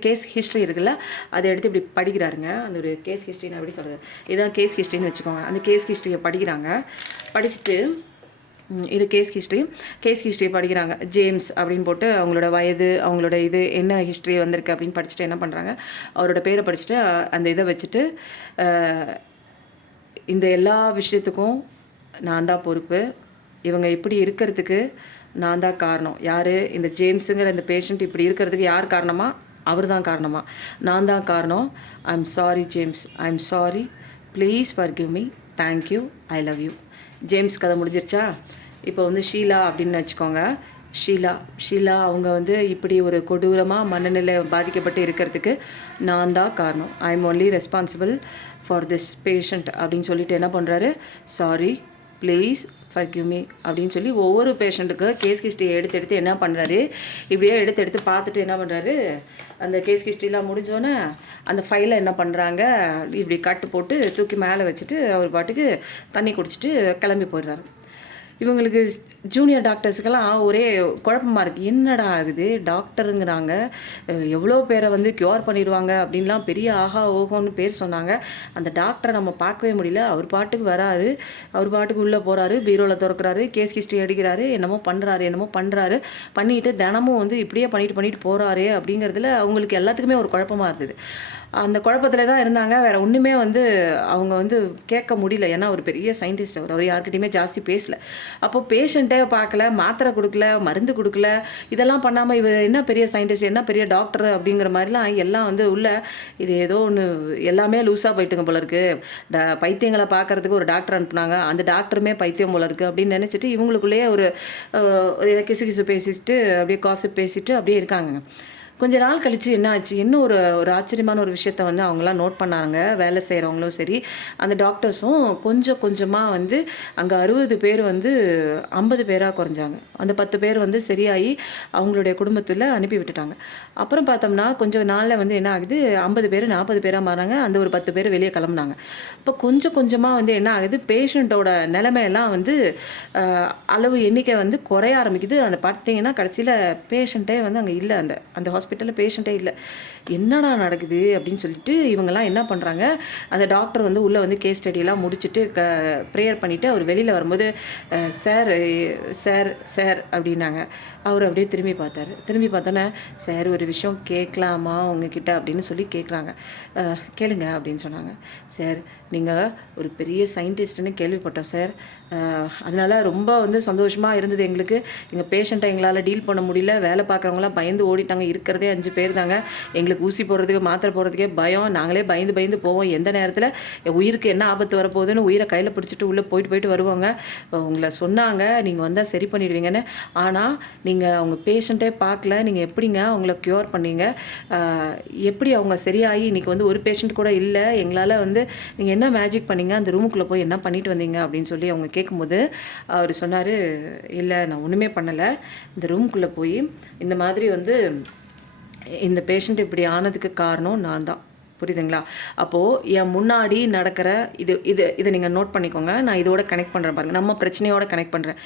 கேஸ் ஹிஸ்ட்ரி இருக்குல்ல, அதை எடுத்து இப்படி படிக்கிறாருங்க. அந்த ஒரு கேஸ் ஹிஸ்ட்ரி நான் எப்படி சொல்கிறது, இதுதான் கேஸ் ஹிஸ்ட்ரின்னு வச்சுக்கோங்க. அந்த கேஸ் ஹிஸ்ட்ரியை படிக்கிறாங்க. படிச்சுட்டு இது கேஸ் ஹிஸ்ட்ரி படிக்கிறாங்க. ஜேம்ஸ் அப்படின்னு போட்டு அவங்களோட வயது, அவங்களோட இது என்ன ஹிஸ்ட்ரி வந்திருக்கு அப்படின்னு படிச்சுட்டு என்ன பண்ணுறாங்க, அவரோட பேரை படிச்சுட்டு அந்த இதை வச்சுட்டு இந்த எல்லா விஷயத்துக்கும் நான் தான் பொறுப்பு, இவங்க இப்படி இருக்கிறதுக்கு நான் தான் காரணம். யார், இந்த ஜேம்ஸுங்கிற இந்த பேஷண்ட் இப்படி இருக்கிறதுக்கு யார் காரணமா, அவர் தான் காரணமா, நான் தான் காரணம். I am sorry James, I am sorry, please forgive me, thank you, I love you. James கதை முடிஞ்சிருச்சா? இப்போ வந்து ஷீலா அப்படின்னு வச்சுக்கோங்க. ஷீலா அவங்க வந்து இப்படி ஒரு கொடூரமாக மனநிலை பாதிக்கப்பட்டு இருக்கிறதுக்கு நான் தான் காரணம். I am only responsible for this patient அப்படின்னு சொல்லிட்டு என்ன பண்ணுறாரு, சாரி, ப்ளீஸ் ஃபர்கிவ் மீ அப்படின்னு சொல்லி ஒவ்வொரு பேஷண்ட்டுக்கு கேஸ் ஹிஸ்ட்ரியை எடுத்து என்ன பண்ணுறாரு, இப்படியே எடுத்து பார்த்துட்டு என்ன பண்ணுறாரு, அந்த கேஸ் ஹிஸ்ட்ரிலாம் முடிஞ்சோன்னே அந்த ஃபைலை என்ன பண்ணுறாங்க, இப்படி கட்டு போட்டு தூக்கி மேலே வச்சுட்டு அவர் பாட்டுக்கு தண்ணி குடிச்சிட்டு கிளம்பி போயிடுறாரு. இவங்களுக்கு ஜூனியர் டாக்டர்ஸுக்கெல்லாம் ஒரே குழப்பமாக இருக்குது. என்னடா ஆகுது, டாக்டருங்கிறாங்க, எவ்வளோ பேரை வந்து க்யூர் பண்ணிடுவாங்க அப்படின்லாம் பெரிய ஆஹா ஓஹோன்னு பேர் சொன்னாங்க. அந்த டாக்டரை நம்ம பார்க்கவே முடியல. அவர் பாட்டுக்கு வராரு, அவர் பாட்டுக்கு உள்ளே போகிறாரு, பீரோவில் திறக்கிறாரு, கேஸ் ஹிஸ்ட்ரி அடிக்கிறாரு, என்னமோ பண்ணுறாரு, பண்ணிட்டு தினமும் வந்து இப்படியே பண்ணிட்டு போகிறாரு அப்படிங்கிறதுல அவங்களுக்கு எல்லாத்துக்குமே ஒரு குழப்பமாக இருந்தது. அந்த குழப்பத்தில் தான் இருந்தாங்க. வேறு ஒன்றுமே வந்து அவங்க வந்து கேட்க முடியல. ஏன்னா ஒரு பெரிய சயின்டிஸ்ட் அவர் யார்கிட்டையுமே ஜாஸ்தி பேசல. அப்போது பேஷண்ட்டே பார்க்கல, மாத்திரை கொடுக்கல, மருந்து கொடுக்கல, இதெல்லாம் பண்ணாமல் இவர் என்ன பெரிய சயின்டிஸ்ட், என்ன பெரிய டாக்டர் அப்படிங்கிற மாதிரிலாம் எல்லாம் வந்து உள்ள இது ஏதோ ஒன்று எல்லாமே லூஸாக போயிட்டுங்க போல இருக்குது. பைத்தியங்களை பார்க்கறதுக்கு ஒரு டாக்டர் அனுப்புனாங்க, அந்த டாக்டருமே பைத்தியம் போல இருக்குது அப்படின்னு நினச்சிட்டு இவங்களுக்குள்ளேயே ஒரு கிசு கிசு பேசிட்டு அப்படியே காசிப் பேசிட்டு அப்படியே இருக்காங்க. கொஞ்ச நாள் கழித்து என்ன ஆச்சு, இன்னும் ஒரு ஒரு ஆச்சரியமான ஒரு விஷயத்த வந்து அவங்களாம் நோட் பண்ணாங்க. வேலை செய்கிறவங்களும் சரி, அந்த டாக்டர்ஸும் கொஞ்சம் கொஞ்சமாக வந்து அங்கே 60 பேர் வந்து 50 பேராக குறைஞ்சாங்க. அந்த 10 பேர் வந்து சரியாகி அவங்களுடைய குடும்பத்தில் அனுப்பி விட்டுட்டாங்க. அப்புறம் பார்த்தோம்னா கொஞ்சம் நாளில் வந்து என்ன ஆகுது, 50 பேர் 40 பேராக மாறாங்க. அந்த ஒரு 10 பேர் வெளியே கிளம்புனாங்க. இப்போ கொஞ்சம் கொஞ்சமாக வந்து என்ன ஆகுது, பேஷண்ட்டோட நிலைமையெல்லாம் வந்து அளவு எண்ணிக்கை வந்து குறைய ஆரம்பிக்குது. அந்த பார்த்தீங்கன்னா கடைசியில் பேஷண்ட்டே வந்து அங்கே இல்லை. அந்த அந்த ஹாஸ்பிட்டலில் பேஷண்ட்டே இல்லை. என்னடா நடக்குது அப்படின்னு சொல்லிட்டு இவங்கெல்லாம் என்ன பண்ணுறாங்க, அந்த டாக்டர் வந்து உள்ளே வந்து கேஸ் ஸ்டடியெல்லாம் முடிச்சுட்டு ப்ரேயர் பண்ணிவிட்டு அவர் வெளியில் வரும்போது சார் சார் சார் அப்படின்னாங்க. அவர் அப்படியே திரும்பி பார்த்தாரு. திரும்பி பார்த்தோன்னே சார் ஒரு விஷயம் கேட்கலாமா உங்ககிட்ட அப்படின்னு சொல்லி கேட்குறாங்க. கேளுங்க அப்படின்னு சொன்னாங்க. சார் நீங்கள் ஒரு பெரிய சயின்டிஸ்ட்டுன்னு கேள்விப்பட்டோம் சார். அதனால் ரொம்ப வந்து சந்தோஷமாக இருந்தது எங்களுக்கு. எங்கள் பேஷண்ட்டை எங்களால் டீல் பண்ண முடியல. வேலை பார்க்குறவங்களாம் பயந்து ஓடிட்டாங்க. இருக்கிறதே 5 பேர் தாங்க. எங்களுக்கு ஊசி போடுறதுக்கு மாத்திரை போடுறதுக்கே பயம். நாங்களே பயந்து பயந்து போவோம். எந்த நேரத்தில் உயிருக்கு என்ன ஆபத்து வரப்போகுதுன்னு உயிரை கையில் பிடிச்சிட்டு உள்ளே போயிட்டு வருவாங்க. உங்களை சொன்னாங்க நீங்கள் வந்தால் சரி பண்ணிடுவீங்கன்னு. ஆனால் நீங்கள் அவங்க பேஷண்ட்டே பார்க்கல. நீங்கள் எப்படிங்க அவங்கள க்யூர் பண்ணீங்க? எப்படி அவங்க சரியாகி இன்றைக்கி வந்து ஒரு பேஷண்ட் கூட இல்லை. எங்களால் வந்து நீங்கள் என்ன மேஜிக் பண்ணீங்க, அந்த ரூமுக்குள்ளே போய் என்ன பண்ணிட்டு வந்தீங்க அப்படின்னு சொல்லி அவங்க கேட்கும்போது அவர் சொன்னார், இல்லை நான் ஒன்றுமே பண்ணலை. இந்த ரூமுக்குள்ளே போய் இந்த மாதிரி வந்து இந்த பேஷண்ட் இப்படி ஆனதுக்கு காரணம் நான் தான். புரியுதுங்களா? அப்போது என் முன்னாடி நடக்கிற இதை நீங்கள் நோட் பண்ணிக்கோங்க. நான் இதோட கனெக்ட் பண்ணுறேன் பாருங்கள். நம்ம பிரச்சனையோட கனெக்ட் பண்ணுறேன்.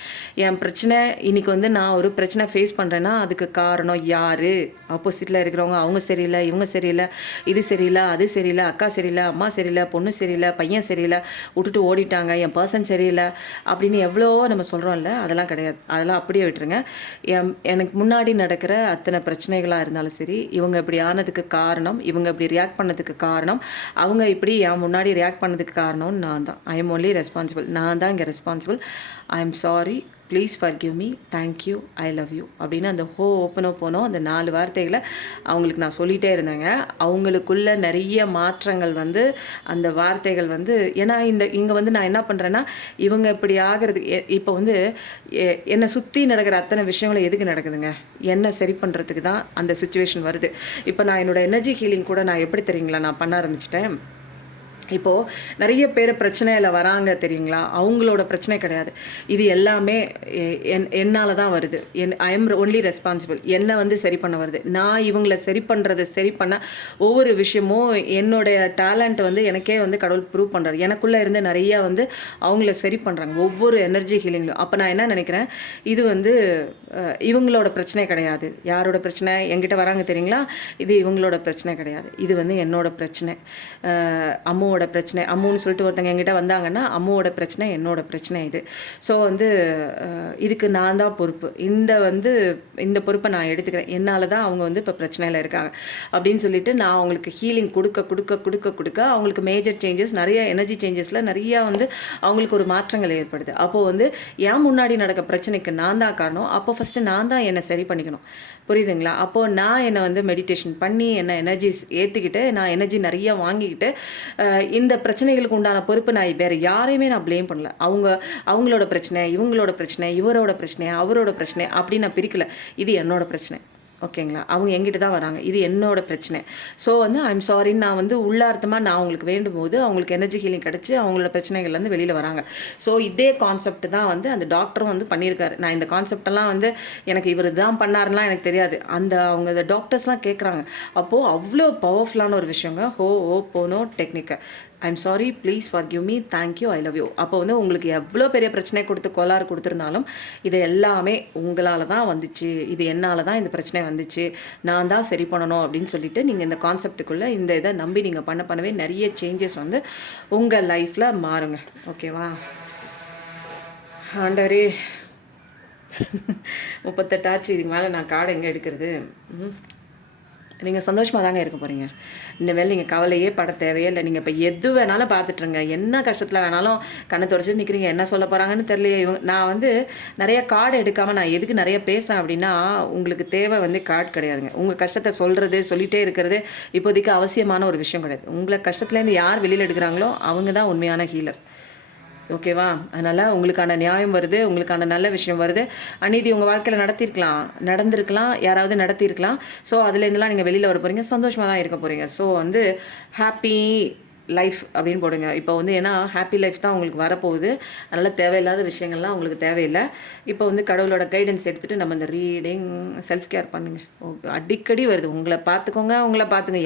என் பிரச்சனை இன்றைக்கி வந்து நான் ஒரு பிரச்சனை ஃபேஸ் பண்ணுறேன்னா அதுக்கு காரணம் யார்? ஆப்போசிட்டில் இருக்கிறவங்க. அவங்க சரியில்லை, இவங்க சரியில்லை, இது சரியில்லை, அது சரியில்லை, அக்கா சரியில்லை, அம்மா சரியில்லை, பொண்ணு சரியில்லை, பையன் சரியில்லை, விட்டுட்டு ஓடிட்டாங்க, என் பர்சன் சரியில்லை அப்படின்னு எவ்வளவோ நம்ம சொல்கிறோம்ல. அதெல்லாம் கிடையாது. அதெல்லாம் அப்படியே விட்டுருங்க. எனக்கு முன்னாடி நடக்கிற அத்தனை பிரச்சனைகளாக இருந்தாலும் சரி, இவங்க இப்படி ஆனதுக்கு காரணம், இவங்க இப்படி ரியாக்ட் பண்ணதுக்கு காரணம், அவங்க இப்படி என் முன்னாடி ரியாக்ட் பண்ணதுக்கு காரணம் நான் தான். I am only responsible. நான் தான் இங்கே responsible. I am sorry, please forgive me, thank you, I love you அப்படின்னு அந்த ஓப்பனோ போனோம் அந்த 4 வார்த்தைகளை அவங்களுக்கு நான் சொல்லிகிட்டே இருந்தேங்க. அவங்களுக்குள்ள நிறைய மாற்றங்கள் வந்து அந்த வார்த்தைகள் வந்து ஏன்னா இங்கே வந்து நான் என்ன பண்ணுறேன்னா, இவங்க இப்படி ஆகிறது இப்போ வந்து என்னை சுற்றி நடக்கிற அத்தனை விஷயங்களும் எதுக்கு நடக்குதுங்க? என்ன சரி பண்ணுறதுக்கு தான் அந்த சுச்சுவேஷன் வருது. இப்போ நான் என்னோடய எனர்ஜி ஹீலிங் கூட நான் எப்படி தெரியுங்களா நான் பண்ண ஆரம்பிச்சிட்டேன். இப்போது நிறைய பேர் பிரச்சனையில் வராங்க தெரியுங்களா, அவங்களோட பிரச்சனை கிடையாது. இது எல்லாமே என்னால் தான் வருது. I am only responsible. என்னை வந்து சரி பண்ண வருது. நான் இவங்களை சரி பண்ணுறது சரி பண்ண ஒவ்வொரு விஷயமும் என்னுடைய டேலண்ட் வந்து எனக்கே வந்து கடவுள் ப்ரூவ் பண்ணுறாரு. எனக்குள்ளே இருந்து நிறைய வந்து அவங்கள சரி பண்ணுறாங்க ஒவ்வொரு எனர்ஜி ஹீலிங்லும். அப்போ நான் என்ன நினைக்கிறேன், இது வந்து இவங்களோட பிரச்சனை கிடையாது. யாரோட பிரச்சனை என்கிட்ட வராங்க தெரியுங்களா, இது இவங்களோட பிரச்சனை கிடையாது. இது வந்து என்னோட பிரச்சனை, அம்மாவோட பிரச்சனை. அம்முன்னு சொல்லிட்டு ஒருத்தங்க என்கிட்ட வந்தாங்கன்னா அம்மாவோட பிரச்சனை என்னோட பிரச்சனை இது. ஸோ வந்து இதுக்கு நான் தான் பொறுப்பு. இந்த பொறுப்பை நான் எடுத்துக்கிறேன். என்னால் தான் அவங்க வந்து இப்போ பிரச்சனையில் இருக்காங்க அப்படின்னு சொல்லிட்டு நான் அவங்களுக்கு ஹீலிங் கொடுக்க அவங்களுக்கு மேஜர் சேஞ்சஸ், நிறைய எனர்ஜி சேஞ்சஸில் நிறையா வந்து அவங்களுக்கு ஒரு மாற்றங்கள் ஏற்படுது. அப்போது வந்து என் முன்னாடி நடக்க பிரச்சனைக்கு நான் தான் காரணம். அப்போ ஃபஸ்ட்டு நான் தான் என்னை சரி பண்ணிக்கணும். புரியுதுங்களா? அப்போது நான் என்னை வந்து மெடிடேஷன் பண்ணி என்னை எனர்ஜிஸ் ஏற்றிக்கிட்டு நான் எனர்ஜி நிறையா வாங்கிக்கிட்டு இந்த பிரச்சனைகளுக்கு உண்டான பொறுப்பு நான் வேறு யாரையுமே நான் ப்ளேம் பண்ணல. அவங்களோட பிரச்சனை, இவங்களோட பிரச்சனை, இவரோட பிரச்சனை, அவரோட பிரச்சனை அப்படி நான் பிரிக்கலை. இது என்னோட பிரச்சனை. ஓகேங்களா? அவங்க எங்கிட்ட தான் வராங்க. இது என்னோட பிரச்சனை. ஸோ வந்து ஐம் சாரின்னு நான் வந்து உள்ளார்த்தமாக நான் அவங்களுக்கு வேண்டும் போது அவங்களுக்கு எனர்ஜி ஹீலிங் கிடச்சி அவங்களோட பிரச்சனைகள்லேருந்து வெளியில் வராங்க. ஸோ இதே கான்செப்ட் தான் வந்து அந்த டாக்டரும் வந்து பண்ணியிருக்காரு. நான் இந்த கான்செப்டெல்லாம் வந்து எனக்கு இவர் தான் பண்ணாருலாம் எனக்கு தெரியாது. அவங்க டாக்டர்ஸ்லாம் கேட்குறாங்க. அப்போது அவ்வளோ பவர்ஃபுல்லான ஒரு விஷயங்க. போனோ technique. I'm sorry, please forgive me, thank you, I love you. அப்போ வந்து உங்களுக்கு எவ்வளோ பெரிய பிரச்சனை கோளாறு கொடுத்துருந்தாலும் இது எல்லாமே உங்களால் தான் வந்துச்சு, இது என்னால் தான் இந்த பிரச்சனை வந்துச்சு, நான் தான் சரி பண்ணணும் அப்படின்னு சொல்லிட்டு நீங்கள் இந்த கான்செப்டுக்குள்ளே இந்த இதை நம்பி நீங்கள் பண்ணவே நிறைய சேஞ்சஸ் வந்து உங்கள் லைஃப்பில் மாறுங்க. ஓகேவா? ஆண்டவரே 38 ஆச்சு. இதுக்கு மேலே நான் கார்டு எங்கே எடுக்கிறது? நீங்கள் சந்தோஷமாக தாங்க இருக்க போகிறீங்க. இனிமேல் நீங்கள் கவலையே பட தேவையே இல்லை. நீங்கள் இப்போ எது வேணாலும் பார்த்துட்ருங்க. என்ன கஷ்டத்தில் வேணாலும் கண்ணை தொடச்சிட்டு நிற்கிறீங்க. என்ன சொல்ல போகிறாங்கன்னு தெரியலையே. நான் வந்து நிறைய கார்டு எடுக்காமல் நான் எதுக்கு நிறைய பேசுகிறேன் அப்படின்னா, உங்களுக்கு தேவை வந்து கார்டு கிடையாதுங்க. உங்கள் கஷ்டத்தை சொல்லிட்டே இருக்கிறது இப்போதைக்கு அவசியமான ஒரு விஷயம் கிடையாது. உங்களை கஷ்டத்துலேருந்து யார் வெளியில் எடுக்கிறாங்களோ அவங்க தான் உண்மையான ஹீலர். ஓகேவா? அதனால் உங்களுக்கான நியாயம் வருது, உங்களுக்கான நல்ல விஷயம் வருது. அநீதி உங்கள் வாழ்க்கையில் நடந்திருக்கலாம், யாராவது நடத்தியிருக்கலாம். ஸோ அதுலேருந்துலாம் நீங்கள் வெளியில் வர போகிறீங்க, சந்தோஷமாக தான் இருக்க போகிறீங்க. ஸோ வந்து ஹாப்பி லைஃப் அப்படின்னு போடுங்க. இப்போ வந்து ஏன்னா ஹாப்பி லைஃப் தான் உங்களுக்கு வரப்போகுது. அதனால் தேவையில்லாத விஷயங்கள்லாம் உங்களுக்கு தேவையில்லை. இப்போ வந்து கடவுளோட கைடன்ஸ் எடுத்துகிட்டு நம்ம இந்த ரீடிங், செல்ஃப் கேர் பண்ணுங்கள். அடிக்கடி வருது. உங்களை பார்த்துங்க.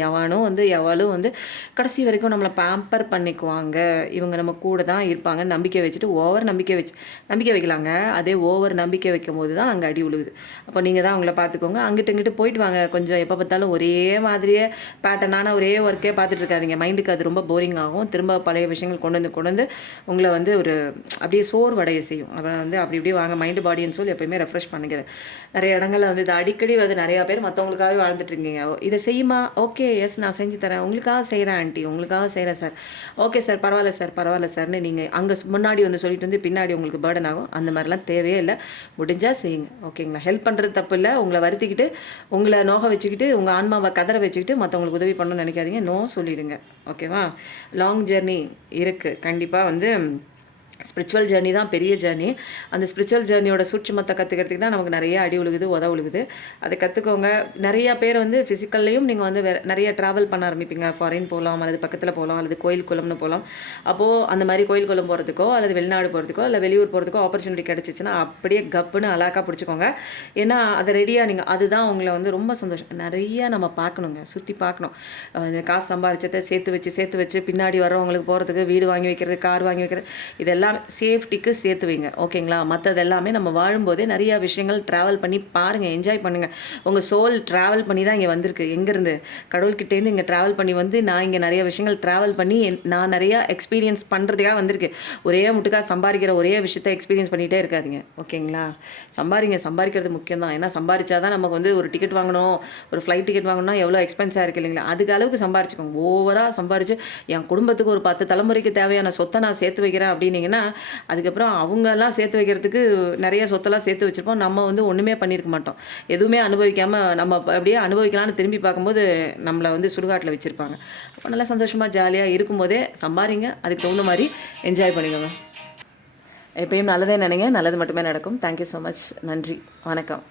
எவளும் வந்து கடைசி வரைக்கும் நம்மளை பேம்பர் பண்ணிக்குவாங்க. இவங்க நம்ம கூட தான் இருப்பாங்க நம்பிக்கை வச்சுட்டு நம்பிக்கை வைக்கலாங்க. அதே ஓவர் நம்பிக்கை வைக்கும் போது தான் அங்கே அடி விழுகுது. அப்போ நீங்கள் தான் அவங்கள பார்த்துக்கோங்க. அங்கிட்டு போயிட்டு வாங்க. கொஞ்சம் எப்போ பார்த்தாலும் ஒரே மாதிரியே பேட்டர்னான ஒரே ஒர்க்கே பார்த்துட்டு இருக்காதிங்க. மைண்டுக்கு அது ரொம்ப போரிங் ஆகும். திரும்ப பழைய விஷயங்கள் கொண்டு வந்து உங்களை வந்து ஒரு அப்படியே சோர்வடைய செய்யும். அப்புறம் வந்து அப்படி வாங்க. மைண்டு பாடின்னு சொல்லி எப்போயுமே ரெஃப்ரெஷ் பண்ணிக்கிறது. நிறைய இடங்களில் வந்து இது அடிக்கடி வந்து நிறையா பேர் மற்றவங்களுக்காகவே வாழ்ந்துட்டு இருக்கீங்க. இதை செய்யுமா? ஓகே, எஸ், நான் செஞ்சு தரேன். உங்களுக்காக செய்கிறேன் ஆண்டி, உங்களுக்காக செய்கிறேன் சார். ஓகே சார், பரவாயில்ல சார்னு நீங்கள் அங்கே முன்னாடி வந்து சொல்லிட்டு வந்து பின்னாடி உங்களுக்கு பேர்டன் ஆகும். அந்த மாதிரிலாம் தேவையே இல்லை. முடிஞ்சால் செய்யுங்க. ஓகேங்களா? ஹெல்ப் பண்ணுறது தப்பு இல்லை. உங்களை வருத்திக்கிட்டு, உங்களை நோக வச்சுக்கிட்டு, உங்கள் ஆன்மாவை கதற வச்சுக்கிட்டு மற்றவங்களுக்கு உதவி பண்ணணும்னு நினைக்காதீங்க. நோ சொல்லிவிடுங்க. ஓகேவா? லாங் ஜெர்னி இருக்குது. கண்டிப்பாக வந்து ஸ்பிரிச்சுவல் ஜேர்னி தான் பெரிய ஜேர்னி. அந்த ஸ்பிரிச்சுவல் ஜேர்னியோட சூட்சுமத்தை கற்றுக்கிறதுக்கு தான் நமக்கு நிறைய அடி உழுகுது, உழுகுது. அதை கற்றுக்கோங்க. நிறையா பேர் வந்து ஃபிசிக்கல்லையும் நீங்கள் வந்து நிறைய ட்ராவல் பண்ண ஆரம்பிப்பீங்க. ஃபாரின் போகலாம், அல்லது பக்கத்தில் போகலாம், அல்லது கோயில் குளம்னு போகலாம். அப்போது அந்த மாதிரி கோயில் குளம் போகிறதுக்கோ, அல்லது வெளிநாடு போகிறதுக்கோ, இல்லை வெளியூர் போகிறதுக்கோ ஆப்பர்ச்சுனிட்டி கிடச்சிச்சின்னா அப்படியே கப்புன்னு அலாக்கா பிடிச்சிக்கோங்க. ஏன்னா அதை ரெடியாக நீங்கள் அதுதான் உங்களை வந்து ரொம்ப சந்தோஷம். நிறையா நம்ம பார்க்கணுங்க, சுற்றி பார்க்கணும். காசு சம்பாதிச்சதை சேர்த்து வச்சு பின்னாடி வர்றவங்களுக்கு போகிறதுக்கு வீடு வாங்கி வைக்கிறது, கார் வாங்கி வைக்கிறது, இதெல்லாம் சேஃப்டிக்கு சேர்த்து வைங்க. ஓகேங்களா? மற்றது எல்லாமே நம்ம வாழும்போதே நிறையா விஷயங்கள் ட்ராவல் பண்ணி பாருங்கள், என்ஜாய் பண்ணுங்கள். உங்கள் சோல் ட்ராவல் பண்ணி தான் இங்கே வந்திருக்கு. எங்கேருந்து? கடவுள்கிட்டேருந்து இங்கே ட்ராவல் பண்ணி வந்து நான் இங்கே நிறைய விஷயங்கள் ட்ராவல் பண்ணி நான் நிறையா எக்ஸ்பீரியன்ஸ் பண்ணுறதுக்காக வந்திருக்கு. ஒரே முட்டுக்காக சம்பாதிக்கிற ஒரே விஷயத்தை எக்ஸ்பீரியன்ஸ் பண்ணிகிட்டே இருக்காதிங்க. ஓகேங்களா? சம்பாதிக்கிறது முக்கியம் தான். ஏன்னா சம்பாதிச்சா தான் நமக்கு வந்து ஒரு டிக்கெட் வாங்கணும், ஒரு ஃப்ளைட் டிக்கெட் வாங்கணும்னா எவ்வளோ எக்ஸ்பென்ஸாக இருக்குது இல்லைங்களா? அதுக்கு அளவுக்கு சம்பாரிச்சுக்கோங்க. ஓவராக சம்பாரிச்சு என் குடும்பத்துக்கு ஒரு 10 தலைமுறைக்கு தேவையான சொத்தை நான் சேர்த்து வைக்கிறேன் அப்படின்னீங்கன்னா, அதுக்கப்புறம் அவங்கெல்லாம் சேர்த்து வைக்கிறதுக்கு நிறைய சொத்தெல்லாம் சேர்த்து வச்சுருப்போம். நம்ம வந்து ஒன்றுமே பண்ணியிருக்க மாட்டோம். எதுவுமே அனுபவிக்காமல் நம்ம அப்படியே அனுபவிக்கலான்னு திரும்பி பார்க்கும்போது நம்மளை வந்து சுடுகாட்டில் வச்சுருப்பாங்க. அப்போ நல்லா சந்தோஷமாக ஜாலியாக இருக்கும்போதே சம்பாதிங்க. அதுக்கு தகுந்த மாதிரி என்ஜாய் பண்ணிக்கோங்க. எப்பயும் நல்லதே நினைங்க, நல்லது மட்டுமே நடக்கும். Thank you so much. நன்றி, வணக்கம்.